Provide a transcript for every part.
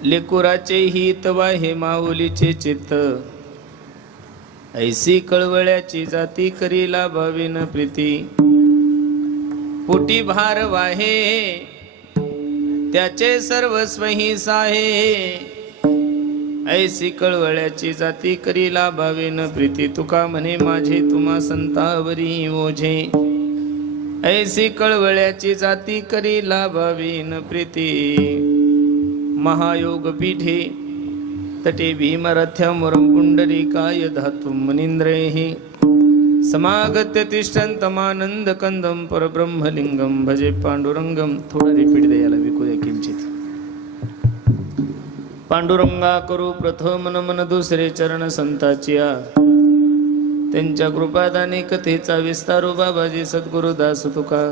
लेकुराचे हित वाहे माऊलीचे चित्त, ऐसी कळवळ्याची जाती करी लाभाविन प्रीती. पोटी भार वाहे त्याचे सर्वस्वही साहे, ऐसी कळवळ्याची जाती करी लाभाविन प्रीती. तुका म्हणे माझे तुम्हा संतावरी ओझे, ऐसी कळवळ्याची जाती करी लाभाविन प्रीती. महायोग पीठे तटे भीमरथ्यमुरं पुंडरीकाय धातुं मुनीन्द्रैः, समागत्य तिष्ठन्तमानंद कंदं परब्रह्मलिंगं भजे पांडुरंगं. थोडा रिपीट द्यायला विकूया किंचित. पांडुरंगा करू प्रथम नमन दुसरे चरण संताचिया, त्यांच्या कृपादाने कथेचा विस्तारो बाबाजी सद्गुरुदास तुका.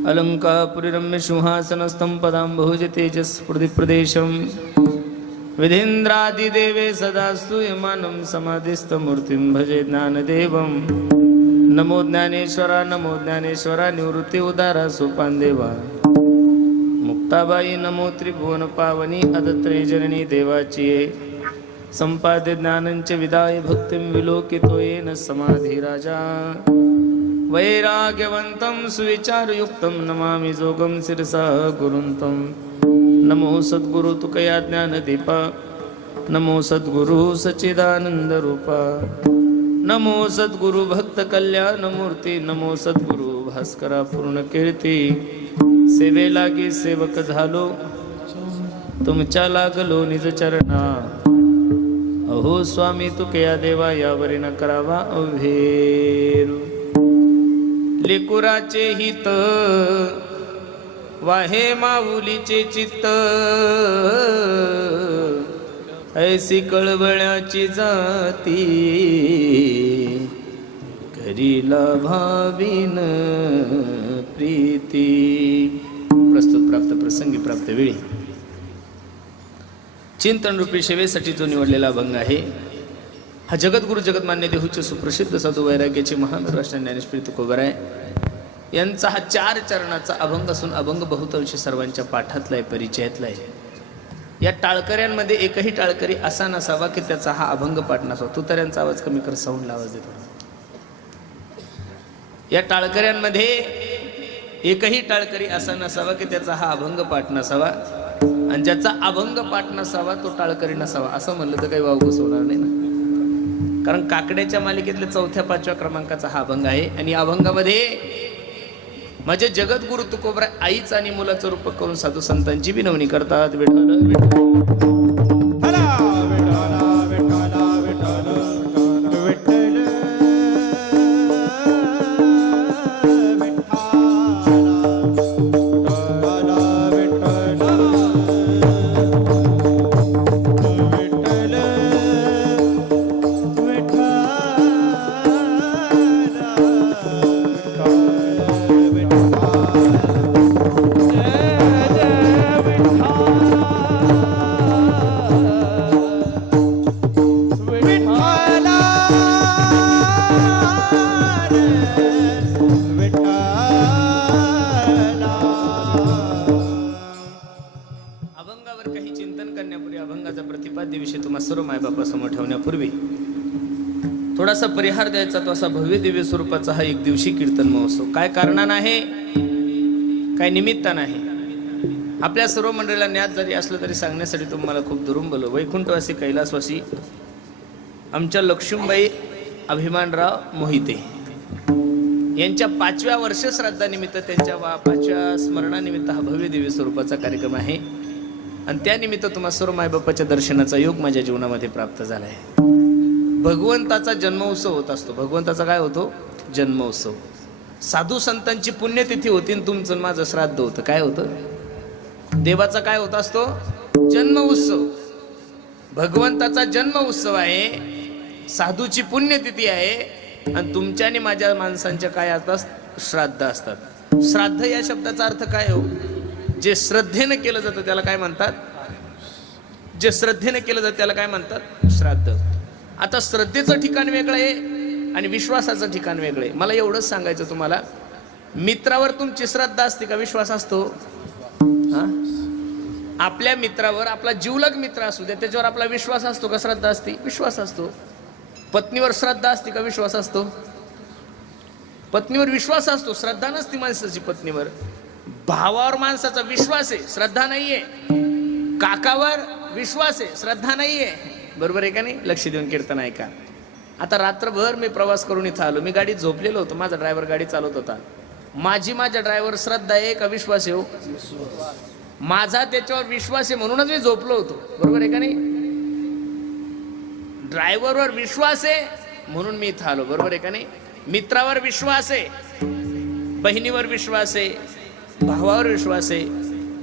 अलंकापुरी रम्य सिंहासनस्थं पदांबुज तेजस प्रदेशं, विधेन्द्रादिदेवे सदा स्तूयमानं समाधिस्थमूर्तिं भजे ज्ञानदेवं. नमो ज्ञानेश्वरा नमो ज्ञानेश्वरा निवृत्ती उदारा सोपानदेवा. मुक्ताबाई नमो त्रिभुवन पावनी अदत्रे जननी देवाची. संपाद्य ज्ञानंच विदाय भक्तिं विलोकितो येन समाधी राजा. वैराग्यवंतं सुविचारयुक्तं नमामि जोगं शिरसा गुरुन्तं. नमो सद्गुरु तुकया ज्ञानदीपा, नमो सद्गुरु सच्चिदानंद रूपा. नमो सद्गुरु भक्त कल्याण मूर्ती, नमो सद्गुरु भास्करा पूर्ण कीर्ती. सेवे लागी सेवक झालो तुमच्या लागलो निज चरणा. अहो स्वामी तुकया देवा यावरी न करावा अवहेर. लेकुराचे हित वाहे माऊलीचे चित्त, ऐसी कळवळ्याची जाती करीला भाविन प्रीती. प्रस्तुत प्राप्त प्रसंगी प्राप्त वेळी चिंतन रूपी सेवेसाठी जो निवडलेला अभंग आहे, हा जगद्गुरु जगतमान्य देहूचे सुप्रसिद्ध साधू वैराग्याचे महान राष्ट्र ज्ञानेश्वरी तुकोबराय यांचा हा 4 चरणाचा अभंग असून अभंग बहुतांशी सर्वांच्या पाठातला आहे, परिचयातला आहे. या टाळकऱ्यांमध्ये एकही टाळकरी असा नसावा की त्याचा हा अभंग पाठ नसावा. तू तर यांचा आवाज कमी कर, साऊंडला आवाज देतो. या टाळकऱ्यांमध्ये एकही टाळकरी असा नसावा की त्याचा हा अभंग पाठ नसावा, आणि ज्याचा अभंग पाठ नसावा तो टाळकरी नसावा. असं म्हणलं तर काही वावगस होणार नाही ना. कारण काकड्याच्या मालिकेतल्या 4-5व्या क्रमांकाचा हा अभंग आहे. आणि या अभंगामध्ये माझे जगद्गुरु तुकोबराय आईच आणि मुलाचं रूप करून साधू संतांची विनवणी करतात. विठ्ठल ठेवण्यापूर्वी थोडासा परिहार द्यायचा. तो असा भव्य दिव्य स्वरूपाचा हा एक दिवशी कीर्तन महोत्सव काय कारणानं आहे, काय निमित्तानं आहे. आपल्या सर्व मंडळीला ज्ञात जरी असलं तरी सांगण्यासाठी तुम्हाला खूप दुरून बोललो. वैकुंठवासी कैलासवासी आमच्या लक्ष्मीबाई अभिमानराव मोहिते यांच्या 5व्या वर्ष श्राद्धानिमित्त, त्यांच्या 5व्या स्मरणानिमित्त हा भव्य दिव्य स्वरूपाचा कार्यक्रम आहे. आणि त्यानिमित्त तुम्हा सर्व मायबापाच्या दर्शनाचा योग माझ्या जीवनामध्ये प्राप्त झाला आहे. भगवंताचा जन्मोत्सव होत असतो. भगवंताचा काय होतो? जन्मोत्सव. साधू संतांची पुण्यतिथी होती आणि तुमचं माझं श्राद्ध होतं. काय होतं? देवाचा काय होत असतो? जन्म उत्सव. भगवंताचा जन्म उत्सव आहे, साधूची पुण्यतिथी आहे, आणि तुमच्या आणि माझ्या माणसांच्या काय असतात? श्राद्ध असतात. श्राद्ध या शब्दाचा अर्थ काय हो? जे श्रद्धेने केलं जातं त्याला काय म्हणतात? जे श्रद्धेने केलं जातं त्याला काय म्हणतात? श्राद्ध. आता श्रद्धेचं ठिकाण वेगळं आहे आणि विश्वासाचं ठिकाण वेगळं आहे. मला एवढंच सांगायचं तुम्हाला, मित्रावर तुमची श्रद्धा असते का विश्वास असतो? हा, आपल्या मित्रावर, आपला जीवलग मित्र असू द्या, त्याच्यावर आपला विश्वास असतो का श्रद्धा असते? विश्वास असतो. पत्नीवर श्रद्धा असते का विश्वास असतो? पत्नीवर विश्वास असतो, श्रद्धा नसती माणसाची पत्नीवर. भावावर माणसाचा विश्वास आहे, श्रद्धा नाहीये. काकावर विश्वास आहे, श्रद्धा नाहीये. बरोबर आहे का नाही? लक्ष देऊन कीर्तन ऐका. आता रात्रभर मी प्रवास करून इथं आलो. मी गाडीत झोपलेलो होतो, माझा ड्रायव्हर गाडी चालवत होता. माझ्या ड्रायव्हर श्रद्धा आहे का विश्वास आहे? माझा त्याच्यावर विश्वास आहे म्हणूनच मी झोपलो होतो. बरोबर आहे का नाही? ड्रायव्हरवर विश्वास आहे म्हणून मी इथं आलो. बरोबर आहे का नाही? मित्रावर विश्वास आहे, बहिणीवर विश्वास आहे, भावावर विश्वास आहे.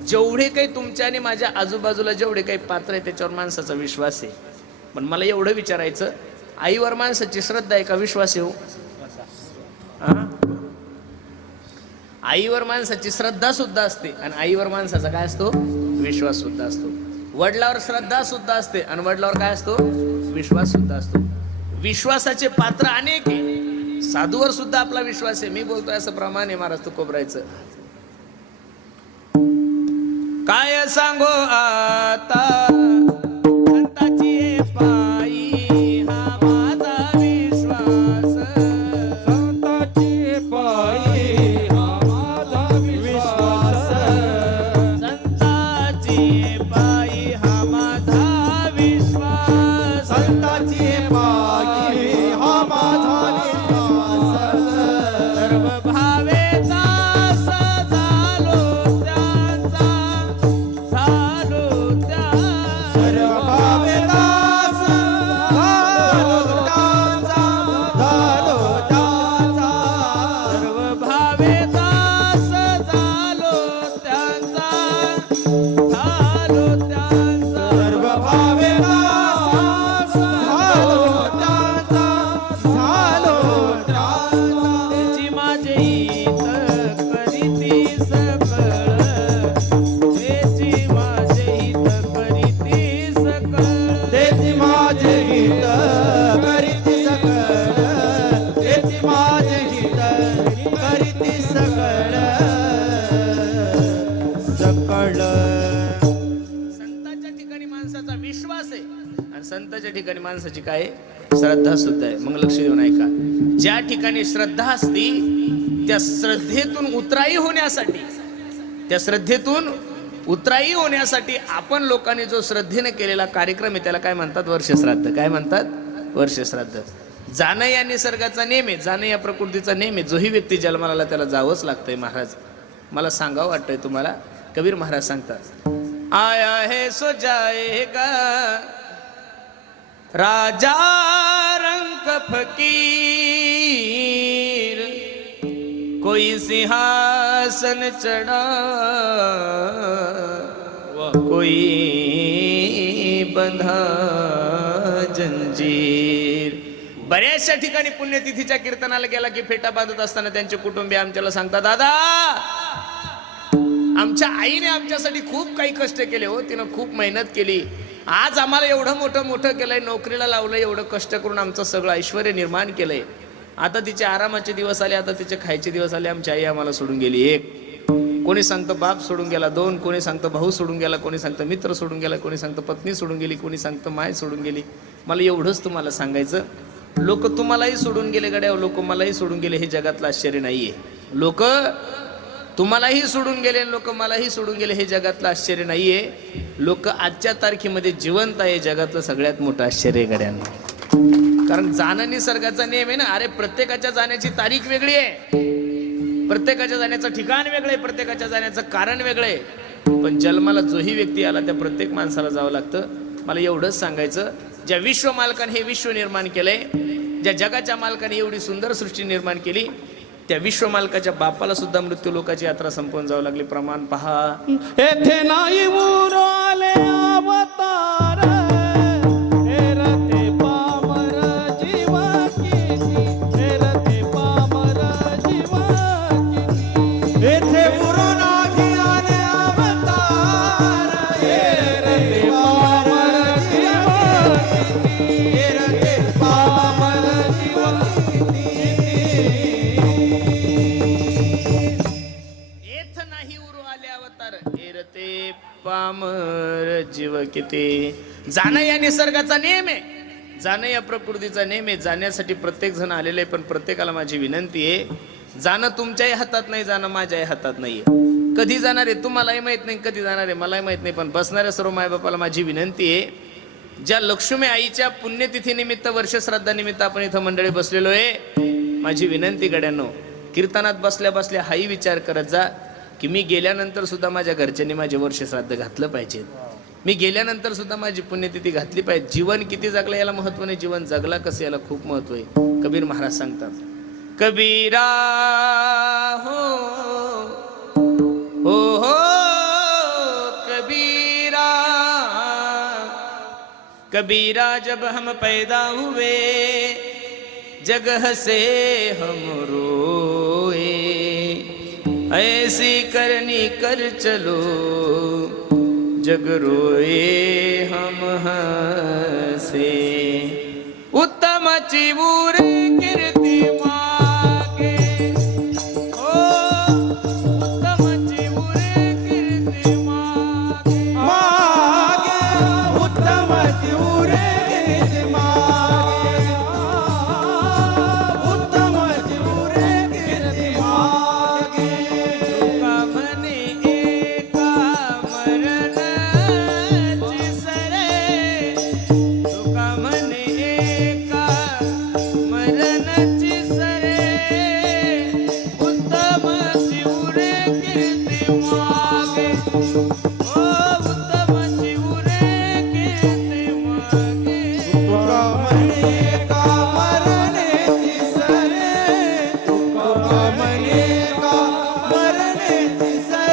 जेवढे काही तुमच्या आणि माझ्या आजूबाजूला जेवढे काही पात्र आहे त्याच्यावर माणसाचा विश्वास आहे. पण मला एवढं विचारायचं, आईवर माणसाची श्रद्धा आहे का विश्वास आहे? आईवर माणसाची श्रद्धा सुद्धा असते आणि आईवर माणसाचा काय असतो? विश्वास सुद्धा असतो. वडिलावर श्रद्धा सुद्धा असते आणि वडिलावर काय असतो? विश्वास सुद्धा असतो. विश्वासाचे पात्र अनेक आहे. साधूवर सुद्धा आपला विश्वास आहे. मी बोलतोय असं प्रमाण आहे महाराज तुकोबरायचं. काय सांगो आता संताची पायी हा माझा विश्वास, संताची पायी हा माझा विश्वास, संताची पायी हा माझा विश्वास, संताची पायी हा माझा विश्वास. सर्व भावे दास झालो त्यांचा, झालो त्या सर्व भावे दास झालो त्यांचा, झालो त्यांचा. सर्व भावे दास झालो त्यांचा, झालो त्यांचा. सर्व भावे दास झालो त्यांचा, झालो त्यांचा. त्याची माझे हित करीती सकळ, त्याची माझे हित करीती सकळ. तेची माझे हित करीती सकळ, तेची माझे हित करीती सकळ, सकळ. संतांच्या ठिकाणी माणसाचा विश्वास आहे आणि संतांच्या ठिकाणी माणसाची काय आहे? श्रद्धा सुद्धा आहे. मग लक्ष देऊन ऐका. ज्या ठिकाणी श्रद्धा असती त्या श्रद्धेतून उतराई होण्यासाठी, त्या श्रद्धेतून उतराई होण्यासाठी आपण लोकांनी जो श्रद्धेने केलेला कार्यक्रम आहे त्याला काय म्हणतात? वर्षश्राद्ध. काय म्हणतात? वर्षश्राद्ध. जाणं या निसर्गाचा नेम आहे, जाणं या प्रकृतीचा नेम आहे. जोही व्यक्ती जन्माला आला त्याला जावंच लागतंय. महाराज मला सांगावं वाटतंय तुम्हाला. कबीर महाराज सांगतात, आया है सो जाएगा राजा रंग फकीर, कोई सिंहासन चढ़ा, कोई बंधा जंजीर. बऱ्याचशा ठिकाणी पुण्यतिथीच्या कीर्तनाला गेला की फेटा बांधत असताना त्यांचे कुटुंबीय आमच्याला सांगतात, दादा आमच्या आईने आमच्यासाठी खूप काही कष्ट केले हो, तिनं खूप मेहनत केली. आज आम्हाला एवढं मोठं केलंय, नोकरीला लावलंय, एवढं कष्ट करून आमचं सगळं ऐश्वर्य निर्माण केलंय. आता तिचे आरामाचे दिवस आले, आता तिचे खायचे दिवस आले. आमची आई आम्हाला सोडून गेली. एक कोणी सांगतं बाप सोडून गेला, दोन कोणी सांगतं भाऊ सोडून गेला, कोणी सांगतं मित्र सोडून गेला, कोणी सांगतं पत्नी सोडून गेली, कोणी सांगतं माय सोडून गेली. मला एवढंच तुम्हाला सांगायचं, लोक तुम्हालाही सोडून गेले गड्या, लोक मलाही सोडून गेले, हे जगातलं आश्चर्य नाहीये. लोक तुम्हालाही सोडून गेले, लोक मलाही सोडून गेले, हे जगातलं आश्चर्य नाहीये. लोक आजच्या तारखेमध्ये जिवंत आहे, जगातलं सगळ्यात मोठं आश्चर्य आहे गड्यांना. कारण जाणं निसर्गाचा नियम आहे ना. अरे प्रत्येकाच्या जाण्याची तारीख वेगळी आहे, प्रत्येकाच्या जाण्याचं ठिकाण वेगळं आहे, प्रत्येकाच्या जाण्याचं कारण वेगळं आहे. पण जन्माला जोही व्यक्ती आला त्या प्रत्येक माणसाला जावं लागतं. मला एवढंच सांगायचं, ज्या विश्व मालकाने हे विश्व निर्माण केलंय, ज्या जगाच्या मालकाने एवढी सुंदर सृष्टी निर्माण केली, त्या विश्व मालकाच्या बापाला सुद्धा मृत्यू लोकाची यात्रा संपवून जावं लागली. प्रमाण पहा. येथे नाही उराले अवतार, हेरते पामर जीव किती, हेरते पामर जीव किती. येथे उरो नाही आले अवतार, हेरते पामर जीव किती, हेरते पामर जीव किती. एथ नाही उरू आले अवतार, एरते पामर पामर जीव किती. जाणं या निसर्गाचा नियम आहे, जाणं या प्रकृतीचा नियम आहे. जाण्यासाठी प्रत्येक जण आलेले आहे, पण प्रत्येकाला माझी विनंती आहे, जाणं तुमच्याही हातात नाही, जाणं माझ्याही हातात नाहीये. कधी जाणार आहे तुम्हालाही माहित नाही, कधी जाणार आहे मलाही माहित नाही. पण बसणाऱ्या सर्व मायबापाला माझी विनंती आहे, ज्या लक्ष्मी आईच्या पुण्यतिथीनिमित्त वर्षश्राद्धानिमित्त आपण इथं मंडळी बसलेलो आहे, माझी विनंती गड्यांनो, कीर्तनात बसल्या बसल्या हाही विचार करत जा की मी गेल्यानंतर सुद्धा माझ्या घरच्यांनी माझे वर्षश्राद्ध घातलं पाहिजे, मी गेल्यानंतर सुद्धा माझी पुण्यतिथी घातली पाहिजे. जीवन किती जगलं याला महत्व नाही, जीवन जगला कसं याला खूप महत्व आहे. कबीर महाराज सांगतात, कबीरा हो हो कबीरा, कबीरा जब हम पैदा हुए जग हसे हम रोए, ऐसी करनी कर चलो जग रोए हम हसे. उत्तमाची उरे कीर्ती मागे, ओ उत्तमाची उरे कीर्ती मागे, मागे उत्तम तिवरे कीर्ती मागे, उत्तम तिवरे कीर्ती मागे. तुका म्हणे एका मरणाची सरे, तुका म्हणे एका मरणाची सरे, उत्तम शिवरे कीर्ती मागे, ओ उत्तम शिवरे कीर्ती मागे. तुका म्हणे का मरणे तिसरे, तुका म्हणे का मरणे तिसरे,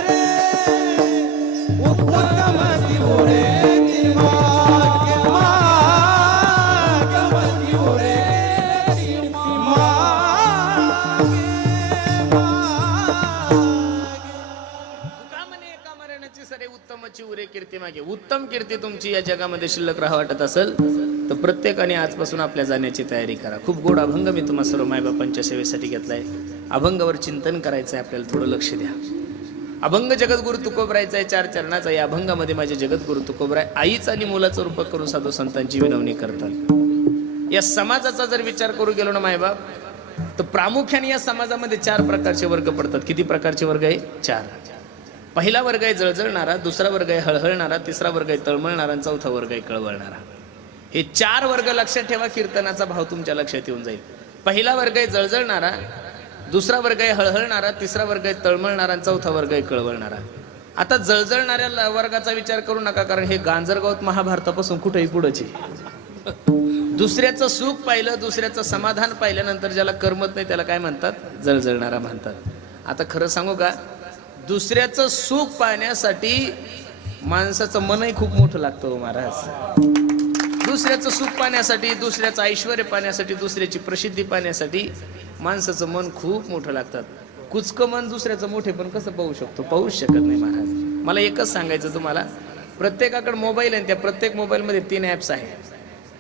उत्तम तिवरे कीर्ती मागे, मागे तिवरे कीर्ती मागे, तुका म्हणे एका मरणाची सरे, उत्तम चिवरे कीर्ती मागे. उत्तम कीर्ती तुमची या जगामध्ये शिल्लक राहा वाटत असेल तर प्रत्येकाने आजपासून आपल्या जाण्याची तयारी करा. खूप गोड अभंग मी तुम्हा सर्व मायबापांच्या सेवेसाठी घेतलाय. अभंगावर चिंतन करायचं आहे आपल्याला, थोडं लक्ष द्या. अभंग जगद्गुरु तुकोबरायचा आहे, 4 चरणाचा. या अभंगामध्ये माझे जगद्गुरु तुकोबराय आईच आणि मुलाचं रूप करून साधू संतांची विनवणी करतात. या समाजाचा जर विचार करू गेलो ना मायबाप, तर प्रामुख्याने या समाजामध्ये 4 प्रकारचे वर्ग पडतात. किती प्रकारचे वर्ग आहे? 4. पहिला वर्ग आहे जळजळणारा, दुसरा वर्ग आहे हळहळणारा, तिसरा वर्ग आहे तळमळणारा आणि चौथा वर्ग आहे कळवळणारा. हे 4 वर्ग लक्षात ठेवा, कीर्तनाचा भाव तुमच्या लक्षात येऊन जाईल. पहिला वर्ग आहे जळजळणारा, दुसरा वर्ग आहे हळहळणारा, तिसरा वर्ग आहे तळमळणारा आणि चौथा वर्ग आहे कळवळणारा. आता जळजळणाऱ्या वर्गाचा विचार करू नका, कारण हे गांजरगावात महाभारतापासून कुठेही पुढेचे. दुसऱ्याचं सुख पाहिलं, दुसऱ्याचं समाधान पाहिल्यानंतर ज्याला करमत नाही त्याला काय म्हणतात? जळजळणारा म्हणतात. आता खरं सांगू का, दुसऱ्याचं सुख पाहण्यासाठी माणसाचं मनही खूप मोठं लागतं हो महाराज. दुसऱ्याचं सुख पाहण्यासाठी, दुसऱ्याचं ऐश्वर पाहण्यासाठी, दुसऱ्याची प्रसिद्धी पाहण्यासाठी माणसाचं मन खूप मोठं लागतात. कुचकं मन दुसऱ्याचं मोठे पण कसं पाहू शकतो? पाहूच शकत नाही महाराज. मला एकच सांगायचं तुम्हाला, प्रत्येकाकडे मोबाईल आहे, त्या प्रत्येक मोबाईलमध्ये 3 ॲप्स आहेत.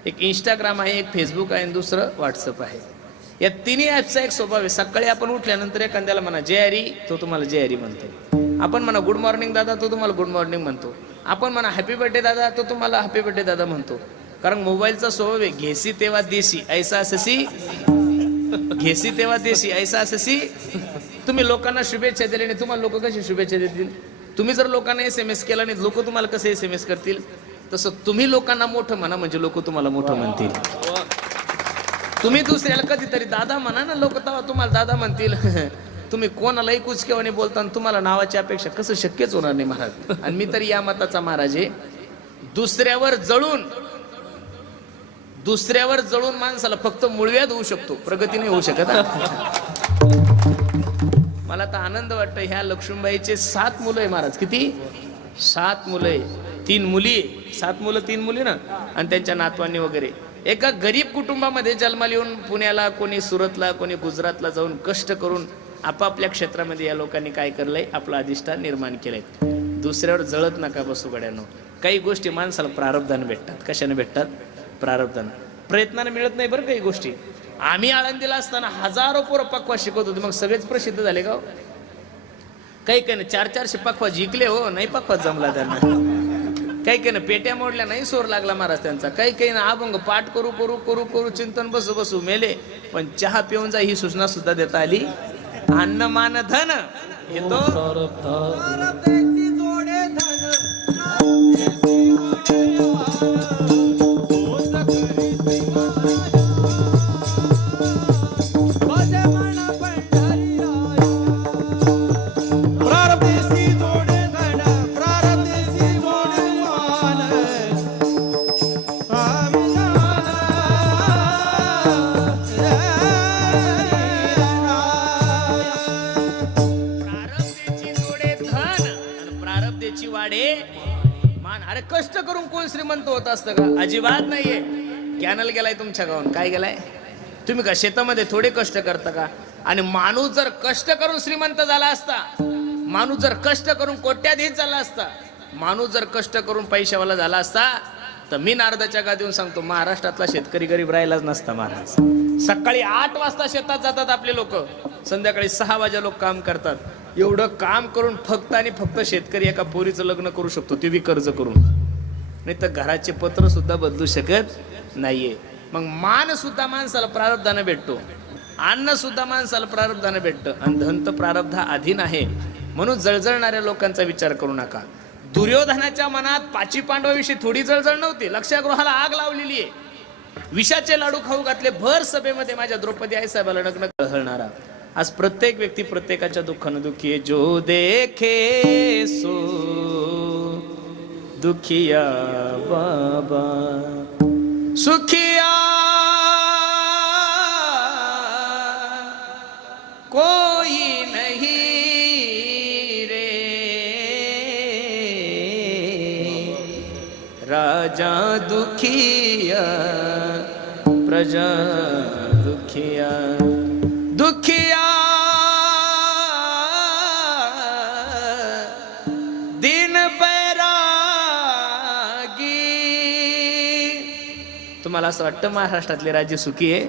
एक इंस्टाग्राम आहे, एक फेसबुक आहे आणि दुसरं व्हॉट्सअप आहे. या 3 ॲप्सचा एक स्वभाव आहे, सकाळी आपण उठल्यानंतर एखाद्याला म्हणा जय हरी, तो तुम्हाला जय हरी म्हणतो. आपण म्हणा गुड मॉर्निंग दादा, तो तुम्हाला गुड मॉर्निंग म्हणतो. आपण म्हणा हॅपी बर्थडे दादा, तो तुम्हाला हॅपी बर्थडे दादा म्हणतो. कारण मोबाईलचा स्वभाव आहे, घेसी तेव्हा देशी ऐसा अससी, घेसी तेव्हा देशी ऐसा अससी. तुम्ही लोकांना शुभेच्छा दिल्या नाही, तुम्हाला लोक कशी शुभेच्छा देतील? तुम्ही जर लोकांना SMS केला नाही, लोक तुम्हाला कसे SMS करतील? तसं तुम्ही लोकांना मोठं म्हणा, म्हणजे लोक तुम्हाला मोठं म्हणतील. तुम्ही दुसऱ्याला कधीतरी दादा म्हणा ना, लोक तेव्हा तुम्हाला दादा म्हणतील. तुम्ही कोणालाही कुचकेवाने बोलता आणि तुम्हाला नावाची अपेक्षा कसं शक्यच होणार नाही महाराज. आणि मी तरी या मताचा महाराज आहे, दुसऱ्यावर जळून माणसाला फक्त मुळव्याध होऊ शकतो, प्रगती नाही होऊ शकत. मला तर आनंद वाटतं, ह्या लक्ष्मीबाईचे 7 मुलं आहे महाराज. किती? 7 मुलं आहे, 3 मुली, 7 मुलं 3 मुली ना, आणि त्यांच्या नातवांनी वगैरे. एका गरीब कुटुंबामध्ये जन्माला येऊन पुण्याला, कोणी सुरतला, कोणी गुजरातला जाऊन कष्ट करून आपापल्या क्षेत्रामध्ये या लोकांनी काय करलंय? आपलं अधिष्ठान निर्माण केलंय. दुसऱ्यावर जळत नका बसू गड्यांनो. काही गोष्टी माणसाला प्रारब्धाने भेटतात. कशाने भेटतात? प्रारब्धाने. प्रयत्नाने मिळत नाही बरं काही गोष्टी. आम्ही आळंदीला असताना हजारो पोरं पक्वा शिकवत होतो, मग सगळेच प्रसिद्ध झाले का? काही काही नाही, 400-400 पक्वा जिंकले हो, नाही पक्वा जमला त्यांना. काही काही ना पेट्या मोडल्या नाही सोर लागला महाराज त्यांचा, काही काही ना अभंग पाठ करू करू करू करू चिंतन बसू बसू मेले. पण चहा पिऊन जा ही सूचना सुद्धा देता आली. अन्न मान धन हे तो प्रारब्धाची जोडे धन नातेची जोडे मान. तोच करीसी माझे मन पंढरी राया. प्रारब्धेसी जोडे धन प्रारब्धेसी जोडे मान. प्रारब्धेची जोडे धन आणि प्रारब्धेची वाडे मान. अरे कष्ट करून कोण श्रीमंत होत असतं का? अजिबात नाहीये. कॅनल गेलाय तुमच्या गावात, काय गेलाय? तुम्ही का शेतामध्ये थोडे कष्ट करता का? आणि माणूस जर कष्ट करून श्रीमंत झाला असता, माणूस जर कष्ट करून कोट्याधीश झाला असता, माणूस जर कष्ट करून पैशावाला झाला असता, तर मी नारदाच्या गादी येऊन सांगतो महाराष्ट्रातला शेतकरी गरीब राहिलाच नसता. महाराज सकाळी 8 वाजता शेतात जातात आपले लोक, संध्याकाळी 6 वाजे लोक काम करतात. एवढं काम करून फक्त आणि फक्त शेतकरी एका पोरीचं लग्न करू शकतो, ते बी कर्ज करून. नाही तर घराचे पत्र सुद्धा बदलू शकत नाहीये. मग मान सुद्धा माणसाला प्रारब्धानं भेटतो, अन्न सुद्धा माणसाला प्रारब्धानं भेटतं, आणि धन तर प्रारब्धा अधीन आहे. म्हणून जळजळणाऱ्या लोकांचा विचार करू नका. दुर्योधनाच्या मनात 5 पांडवाविषयी थोडी जळजळ नव्हती. लक्षागृहाला आग लावलेली आहे, विषाचे लाडू खाऊ घातले भर सभेमध्ये माझ्या द्रौपदी आई साहेबाला नग्न कळहळणारा. आज प्रत्येक व्यक्ती प्रत्येकाच्या दुःखानं दुःखी आहे. जो देखे सो दुखिया बाबा सुखिया कोई नहीं रे. राजा दुखिया प्रजा दुखिया दुखिया दिन बैरागी. तुम्हाला असं वाटतं महाराष्ट्रातले राज्य सुखी आहे?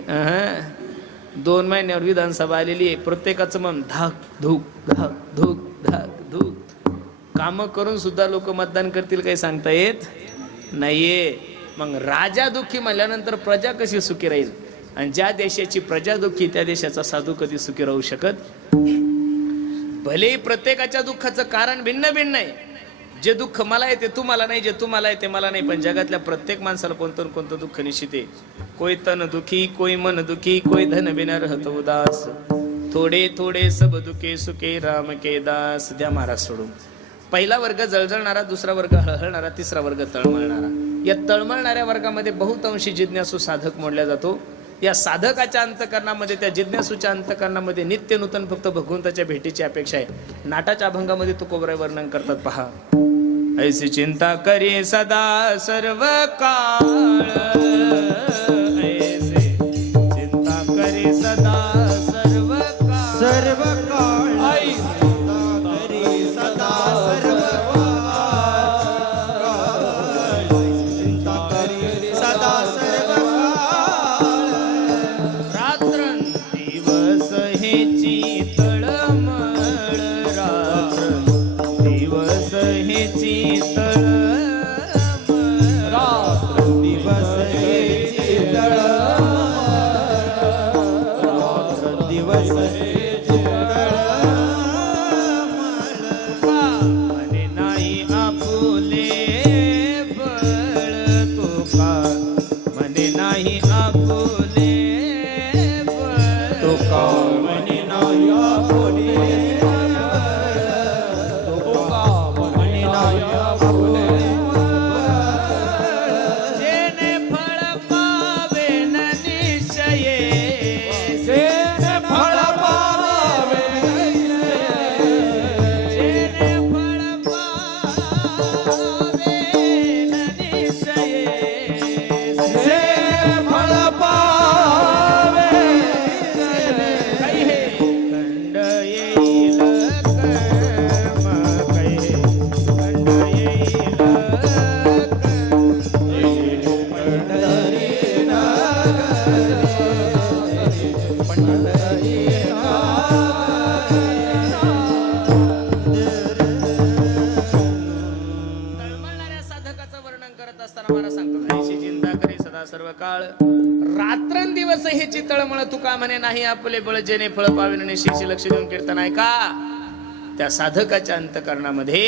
2 महिन्यावर विधानसभा आलेली आहे. प्रत्येकाचं मन धाक धूक धाक धूक धाक धूक. कामं करून सुद्धा लोक मतदान करतील काही सांगता येत नाहीये. मग राजा दुःखी म्हणल्यानंतर प्रजा कशी सुखी राहील? आणि ज्या देशाची प्रजा दुःखी त्या देशाचा साधू कधी सुखी राहू शकत? भलेही प्रत्येकाच्या दुःखाचं कारण भिन्न भिन्न आहे. जे दुःख मला येते तुम्हाला नाही, जे तुम्हाला येते मला नाही, पण जगातल्या प्रत्येक माणसाला कोणतं कोणतं दुःख निश्चित आहे. कोई तन दुखी कोई मन दुखी कोई धन बिना रहत उदास. थोडे थोडे सब दुखे सुखे राम के दास. द्या महाराज सोडून. पहिला वर्ग जळजळणारा, दुसरा वर्ग हळहळणारा, तिसरा वर्ग तळमळणारा. या तळमळणाऱ्या वर्गामध्ये बहुतांशी जिज्ञासू साधक मोडला जातो. या साधकाच्या अंतकरणामध्ये, त्या जिज्ञासूच्या अंतकरणामध्ये नित्य नूतन फक्त भगवंताच्या भेटीची अपेक्षा आहे. नाटाच्या अभंगामध्ये तुकोबराय वर्णन करतात पहा. ऐसी चिंता करी सदा सर्व काळ. ऐसी चिंता करी सदा सर्व काळ. सर्व काळ चिंता करी सदा सर्व काळ. चिंता करी सदा सर्व काळ. रात्रंदिवस हेची तळमळ. रात्रंदिवस हेची तळमळ. रात्रंदिवस हेची असताना मला सांगतो ऐशी चिंता करी सदा सर्व काळ रात्रंदिवस हेची तळमळ तुका म्हणे नाही आपले बळ जेणे फळ पाविन निशीची लक्ष देऊन कीर्तन आहे का. त्या साधकाच्या अंतकरणामध्ये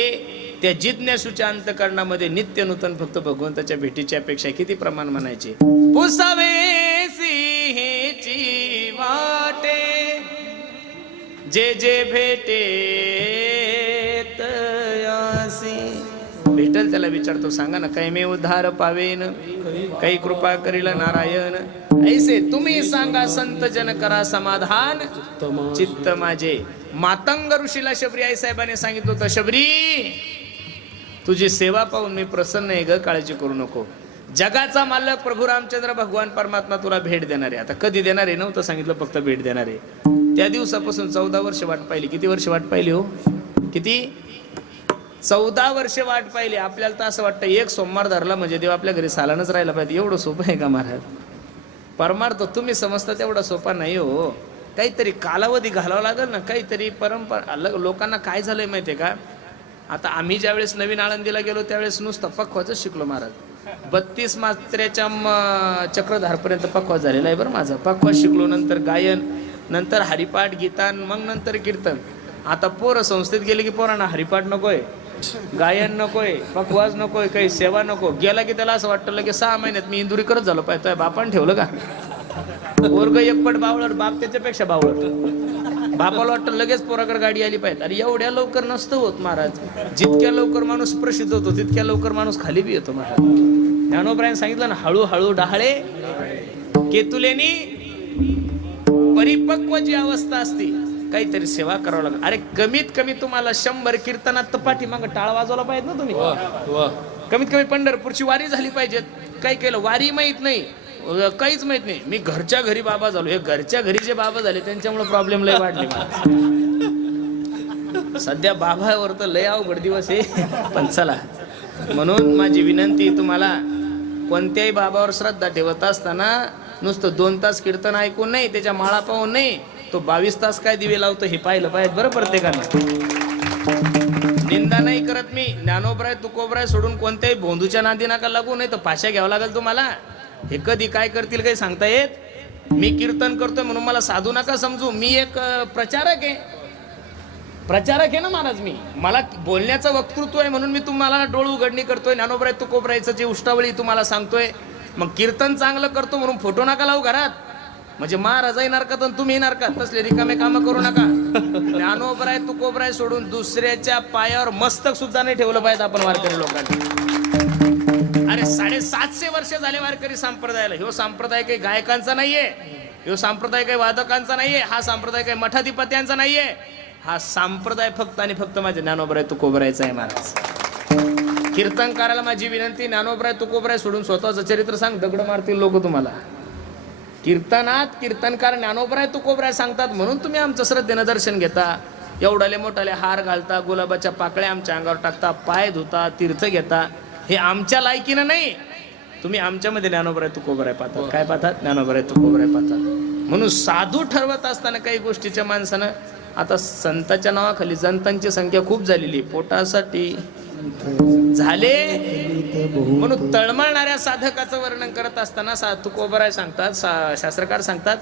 त्या जिज्ञासूच्या अंतकरणामध्ये नित्य नूतन फक्त भगवंताच्या भेटीची अपेक्षा किती प्रमाण म्हणायचे. पुसावेसी हेची वाटे जे जे भेटे तयासी. भेटल त्याला विचारतो सांगा ना काही मे उद्धार पावेन काही कृपा करील नारायण. ऐसे तुम्ही सांगा संत जन करा समाधान चित्त माझे. मातंग ऋषीला शबरी आई साहेबांनी सांगितलं होतं शबरी तुझी सेवा पाहून मी प्रसन्न आहे ग, काळजी करू नको. जगाचा मालक प्रभू रामचंद्र भगवान परमात्मा तुला भेट देणार आहे. आता कधी देणार आहे नव्हतं सांगितलं, फक्त भेट देणार आहे. त्या दिवसापासून 14 वर्ष वाट पाहिली. किती वर्ष वाट पाहिली हो? किती? 14 वर्ष वाट पाहिली. आपल्याला तर असं वाटतं एक सोमवार धरला म्हणजे देव आपल्या घरी सालानच राहिला पाहिजे. एवढं सोपं आहे का महाराज? परमार्थ तुम्ही समजता तेवढा सोपा नाही हो. काहीतरी कालावधी घालावा लागेल ना, काहीतरी परंपरा. लोकांना काय झालंय माहितीये का, आता आम्ही ज्यावेळेस नवीन आळंदीला गेलो त्यावेळेस नुसतं पक्वाच शिकलो महाराज. 32 मात्र्याच्या चक्रधारपर्यंत पक्वा झालेला आहे बरं माझा. पक्वा शिकलो, नंतर गायन, नंतर हरिपाठ गीतान, मग नंतर कीर्तन. आता पोरं संस्थेत गेले की पोरांना हरिपाठ नकोय, गायन नकोय, पक्वाज नकोय, काही सेवा नको. गेला की त्याला असं वाटतं की 6 महिन्यात मी इंदुरी करत झालो पाहिजे. बापान ठेवलं का? पोरग एकपट बावळट, बाप त्याच्यापेक्षा बावळट. बापाला वाटतं लगेच पोराकडे गाडी आली पाहिजे. अरे एवढ्या लवकर नसतं होत महाराज. जितक्या लवकर माणूस प्रसिद्ध होतो तितक्या लवकर माणूस खाली बी येतो महाराज. ज्ञानोबरायन सांगितलं ना, हळूहळू डहाळे केतुलेनी परिपक्व जी अवस्था असते काहीतरी सेवा करावं लागेल. अरे कमीत कमी तुम्हाला 100 कीर्तनात पाठी मग टाळ वाजवला पाहिजे ना तुम्ही. कमीत कमी पंढरपूरची वारी झाली पाहिजे. काय केलं? वारी माहित नाही, काहीच माहित नाही. मी घरच्या घरी बाबा झालो. हे घरच्या घरी जे बाबा झाले त्यांच्यामुळे प्रॉब्लेम लय वाढले. सध्या बाबावर तर लय अवघड दिवस आहे. पण चला, म्हणून माझी विनंती तुम्हाला, कोणत्याही बाबावर श्रद्धा ठेवत असताना नुसतं 2 तास कीर्तन ऐकून नाही, त्याच्या माळा पाहून नाही, तो 22 तास काय दिवे लावतो हे पाहिलं पाहिजे बरं प्रत्येकानं. निंदा नाही करत मी. ज्ञानोबराय तुकोबराय सोडून कोणत्याही भोंदूच्या नांदी नका लागू, नाही तर फाशा घ्यावं लागेल तुम्हाला. हे कधी काय करतील काही सांगता येत. मी कीर्तन करतोय म्हणून मला साधू नका समजू. मी एक प्रचारक आहे ना महाराज. मला बोलण्याचं वक्तृत्व आहे म्हणून मी तुम्हाला डोळ उघडणी करतोय. ज्ञानोबराय तुकोबरायचं जे उष्टावळी तुम्हाला सांगतोय. मग कीर्तन चांगलं करतो म्हणून फोटो नका लावू घरात. म्हणजे महाराज येणार का तर तुम्ही येणार का? तसले रिकामे काम करू नका. ज्ञानोबराय तुकोबराय सोडून दुसऱ्याच्या पायावर मस्तक सुद्धा नाही ठेवलं पाहिजे आपण वारकरी लोकांनी. अरे 750 वर्ष झाले वारकरी संप्रदायाला. ह्यो संप्रदाय काही गायकांचा नाहीये, ह्यो संप्रदाय काही वादकांचा नाहीये, हा संप्रदाय काही मठाधिपत्यांचा नाहीये. हा संप्रदाय फक्त आणि फक्त माझ्या ज्ञानोबराय तुकोबरायचा आहे महाराज. कीर्तन करायला माझी विनंती, ज्ञानोबराय तुकोबराय सोडून स्वतःचं चरित्र सांग, दगड मारतील लोक तुम्हाला. कीर्तनात कीर्तनकार ज्ञानोबराय तुकोबराय सांगतात म्हणून तुम्ही आमचं श्रद्धेनं दर्शन घेता. एवढाले मोठाले हार घालता, गुलाबाच्या पाकळ्या आमच्या अंगावर टाकता, पाय धुता, तीर्थ घेता. हे आमच्या लायकीनं नाही. तुम्ही आमच्यामध्ये ज्ञानोबराय तुकोबराय पाहतात. काय पाहतात? ज्ञानोबराय तुकोबराय पाहतात. म्हणून साधू ठरवत असताना काही गोष्टीच्या माणसानं, आता संताच्या नावाखाली जनतांची संख्या खूप झालेली, पोटासाठी झाले म्हणून तळमळणाऱ्या साधकाचं वर्णन करत असताना तुकोबराय सांगतात, शास्त्रकार सांगतात,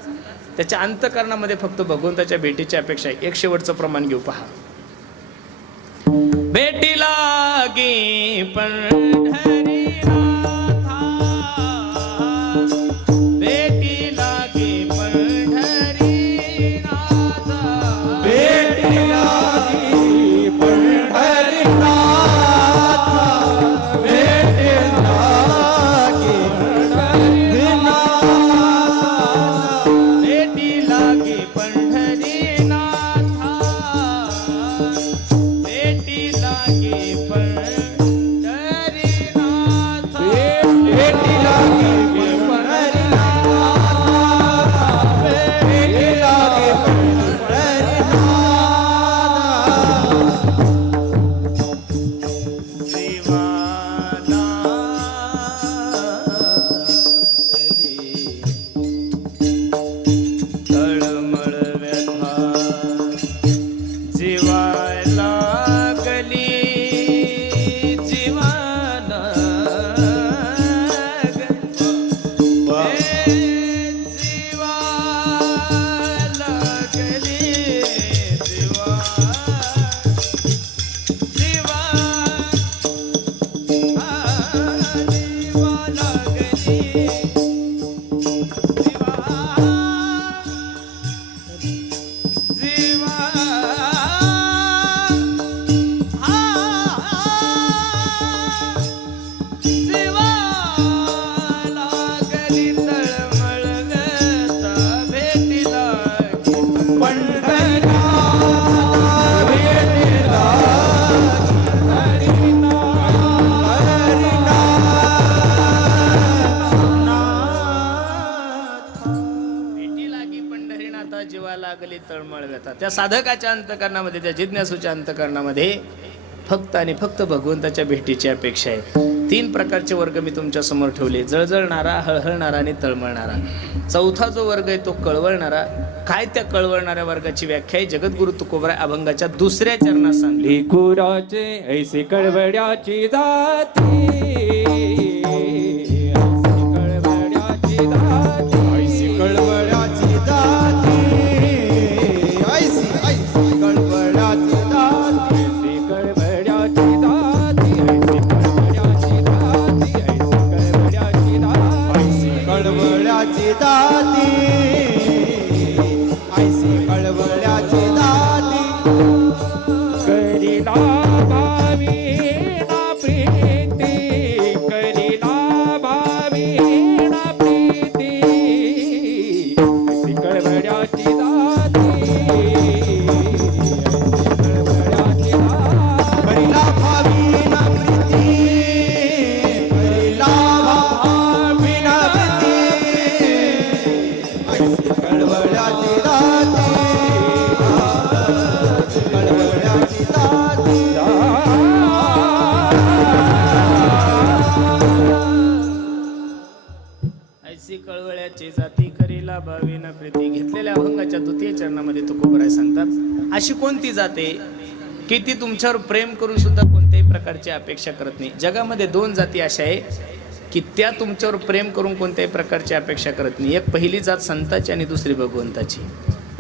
त्याच्या अंतकरणामध्ये फक्त भगवंताच्या भेटीची अपेक्षा आहे. एक शेवटचं प्रमाण घेऊ पहा. भेटी लागी पंढरी नाथा, भेटी लागी पंढरी नाथा, भेटी लागी पंढरी नाथा, भेटी लागी पंढरी नाथा, भेटी लागी पंढरी नाथा, भेटी लागी पंढरी नाथा. लागली तळमळ व्यथा. त्या साधकाच्या अंतकरणामध्ये, त्या जिज्ञासूच्या अंतकरणामध्ये फक्त आणि फक्त भगवंताच्या भेटीची अपेक्षा आहे. 3 प्रकारचे वर्ग मी तुमच्या समोर ठेवले: जळजळणारा, हळहळणारा आणि तळमळणारा. चौथा जो वर्ग आहे तो कळवळणारा. काय त्या कळवळणाऱ्या वर्गाची व्याख्या आहे जगद्गुरु तुकोबराय अभंगाच्या 2ऱ्या चरणात सांगली. लेकुराचे ऐसे कळवळ्याची जाती, ऐसी कळवळ्याची जाती, ऐसी कळवळ्याची जाती, ऐसी कळवळ्याची जाती, ऐसी कळवळ्याची जाती, ऐसी कळवळ्याची जाती, ऐसी कळवळ्याची जाती. करीला भावी ना प्रीती, करीला भावी ना प्रीती, ऐसी कळवळ्याची जाती, ऐसी कळवळ्याची जाती. करीला भावी ना प्रीती, करीला भावी ना प्रीती, ऐसी कळवळ्याची जाती, कळवळ्याची जाती. ऐसी कळवळ्याची जाती करीला भावी ना प्रीती. घेतलेल्या अभंगाच्या 2य चरणामध्ये तुकोबराय सांगतात, अशी कोणती जाते की ती तुमच्यावर प्रेम करून सुद्धा कोणत्याही प्रकारची अपेक्षा करत नाही. जगामध्ये 2 जाती अशा आहे की त्या तुमच्यावर प्रेम करून कोणत्याही प्रकारची अपेक्षा करत नाही. एक पहिली जात संताची आणि दुसरी भगवंताची.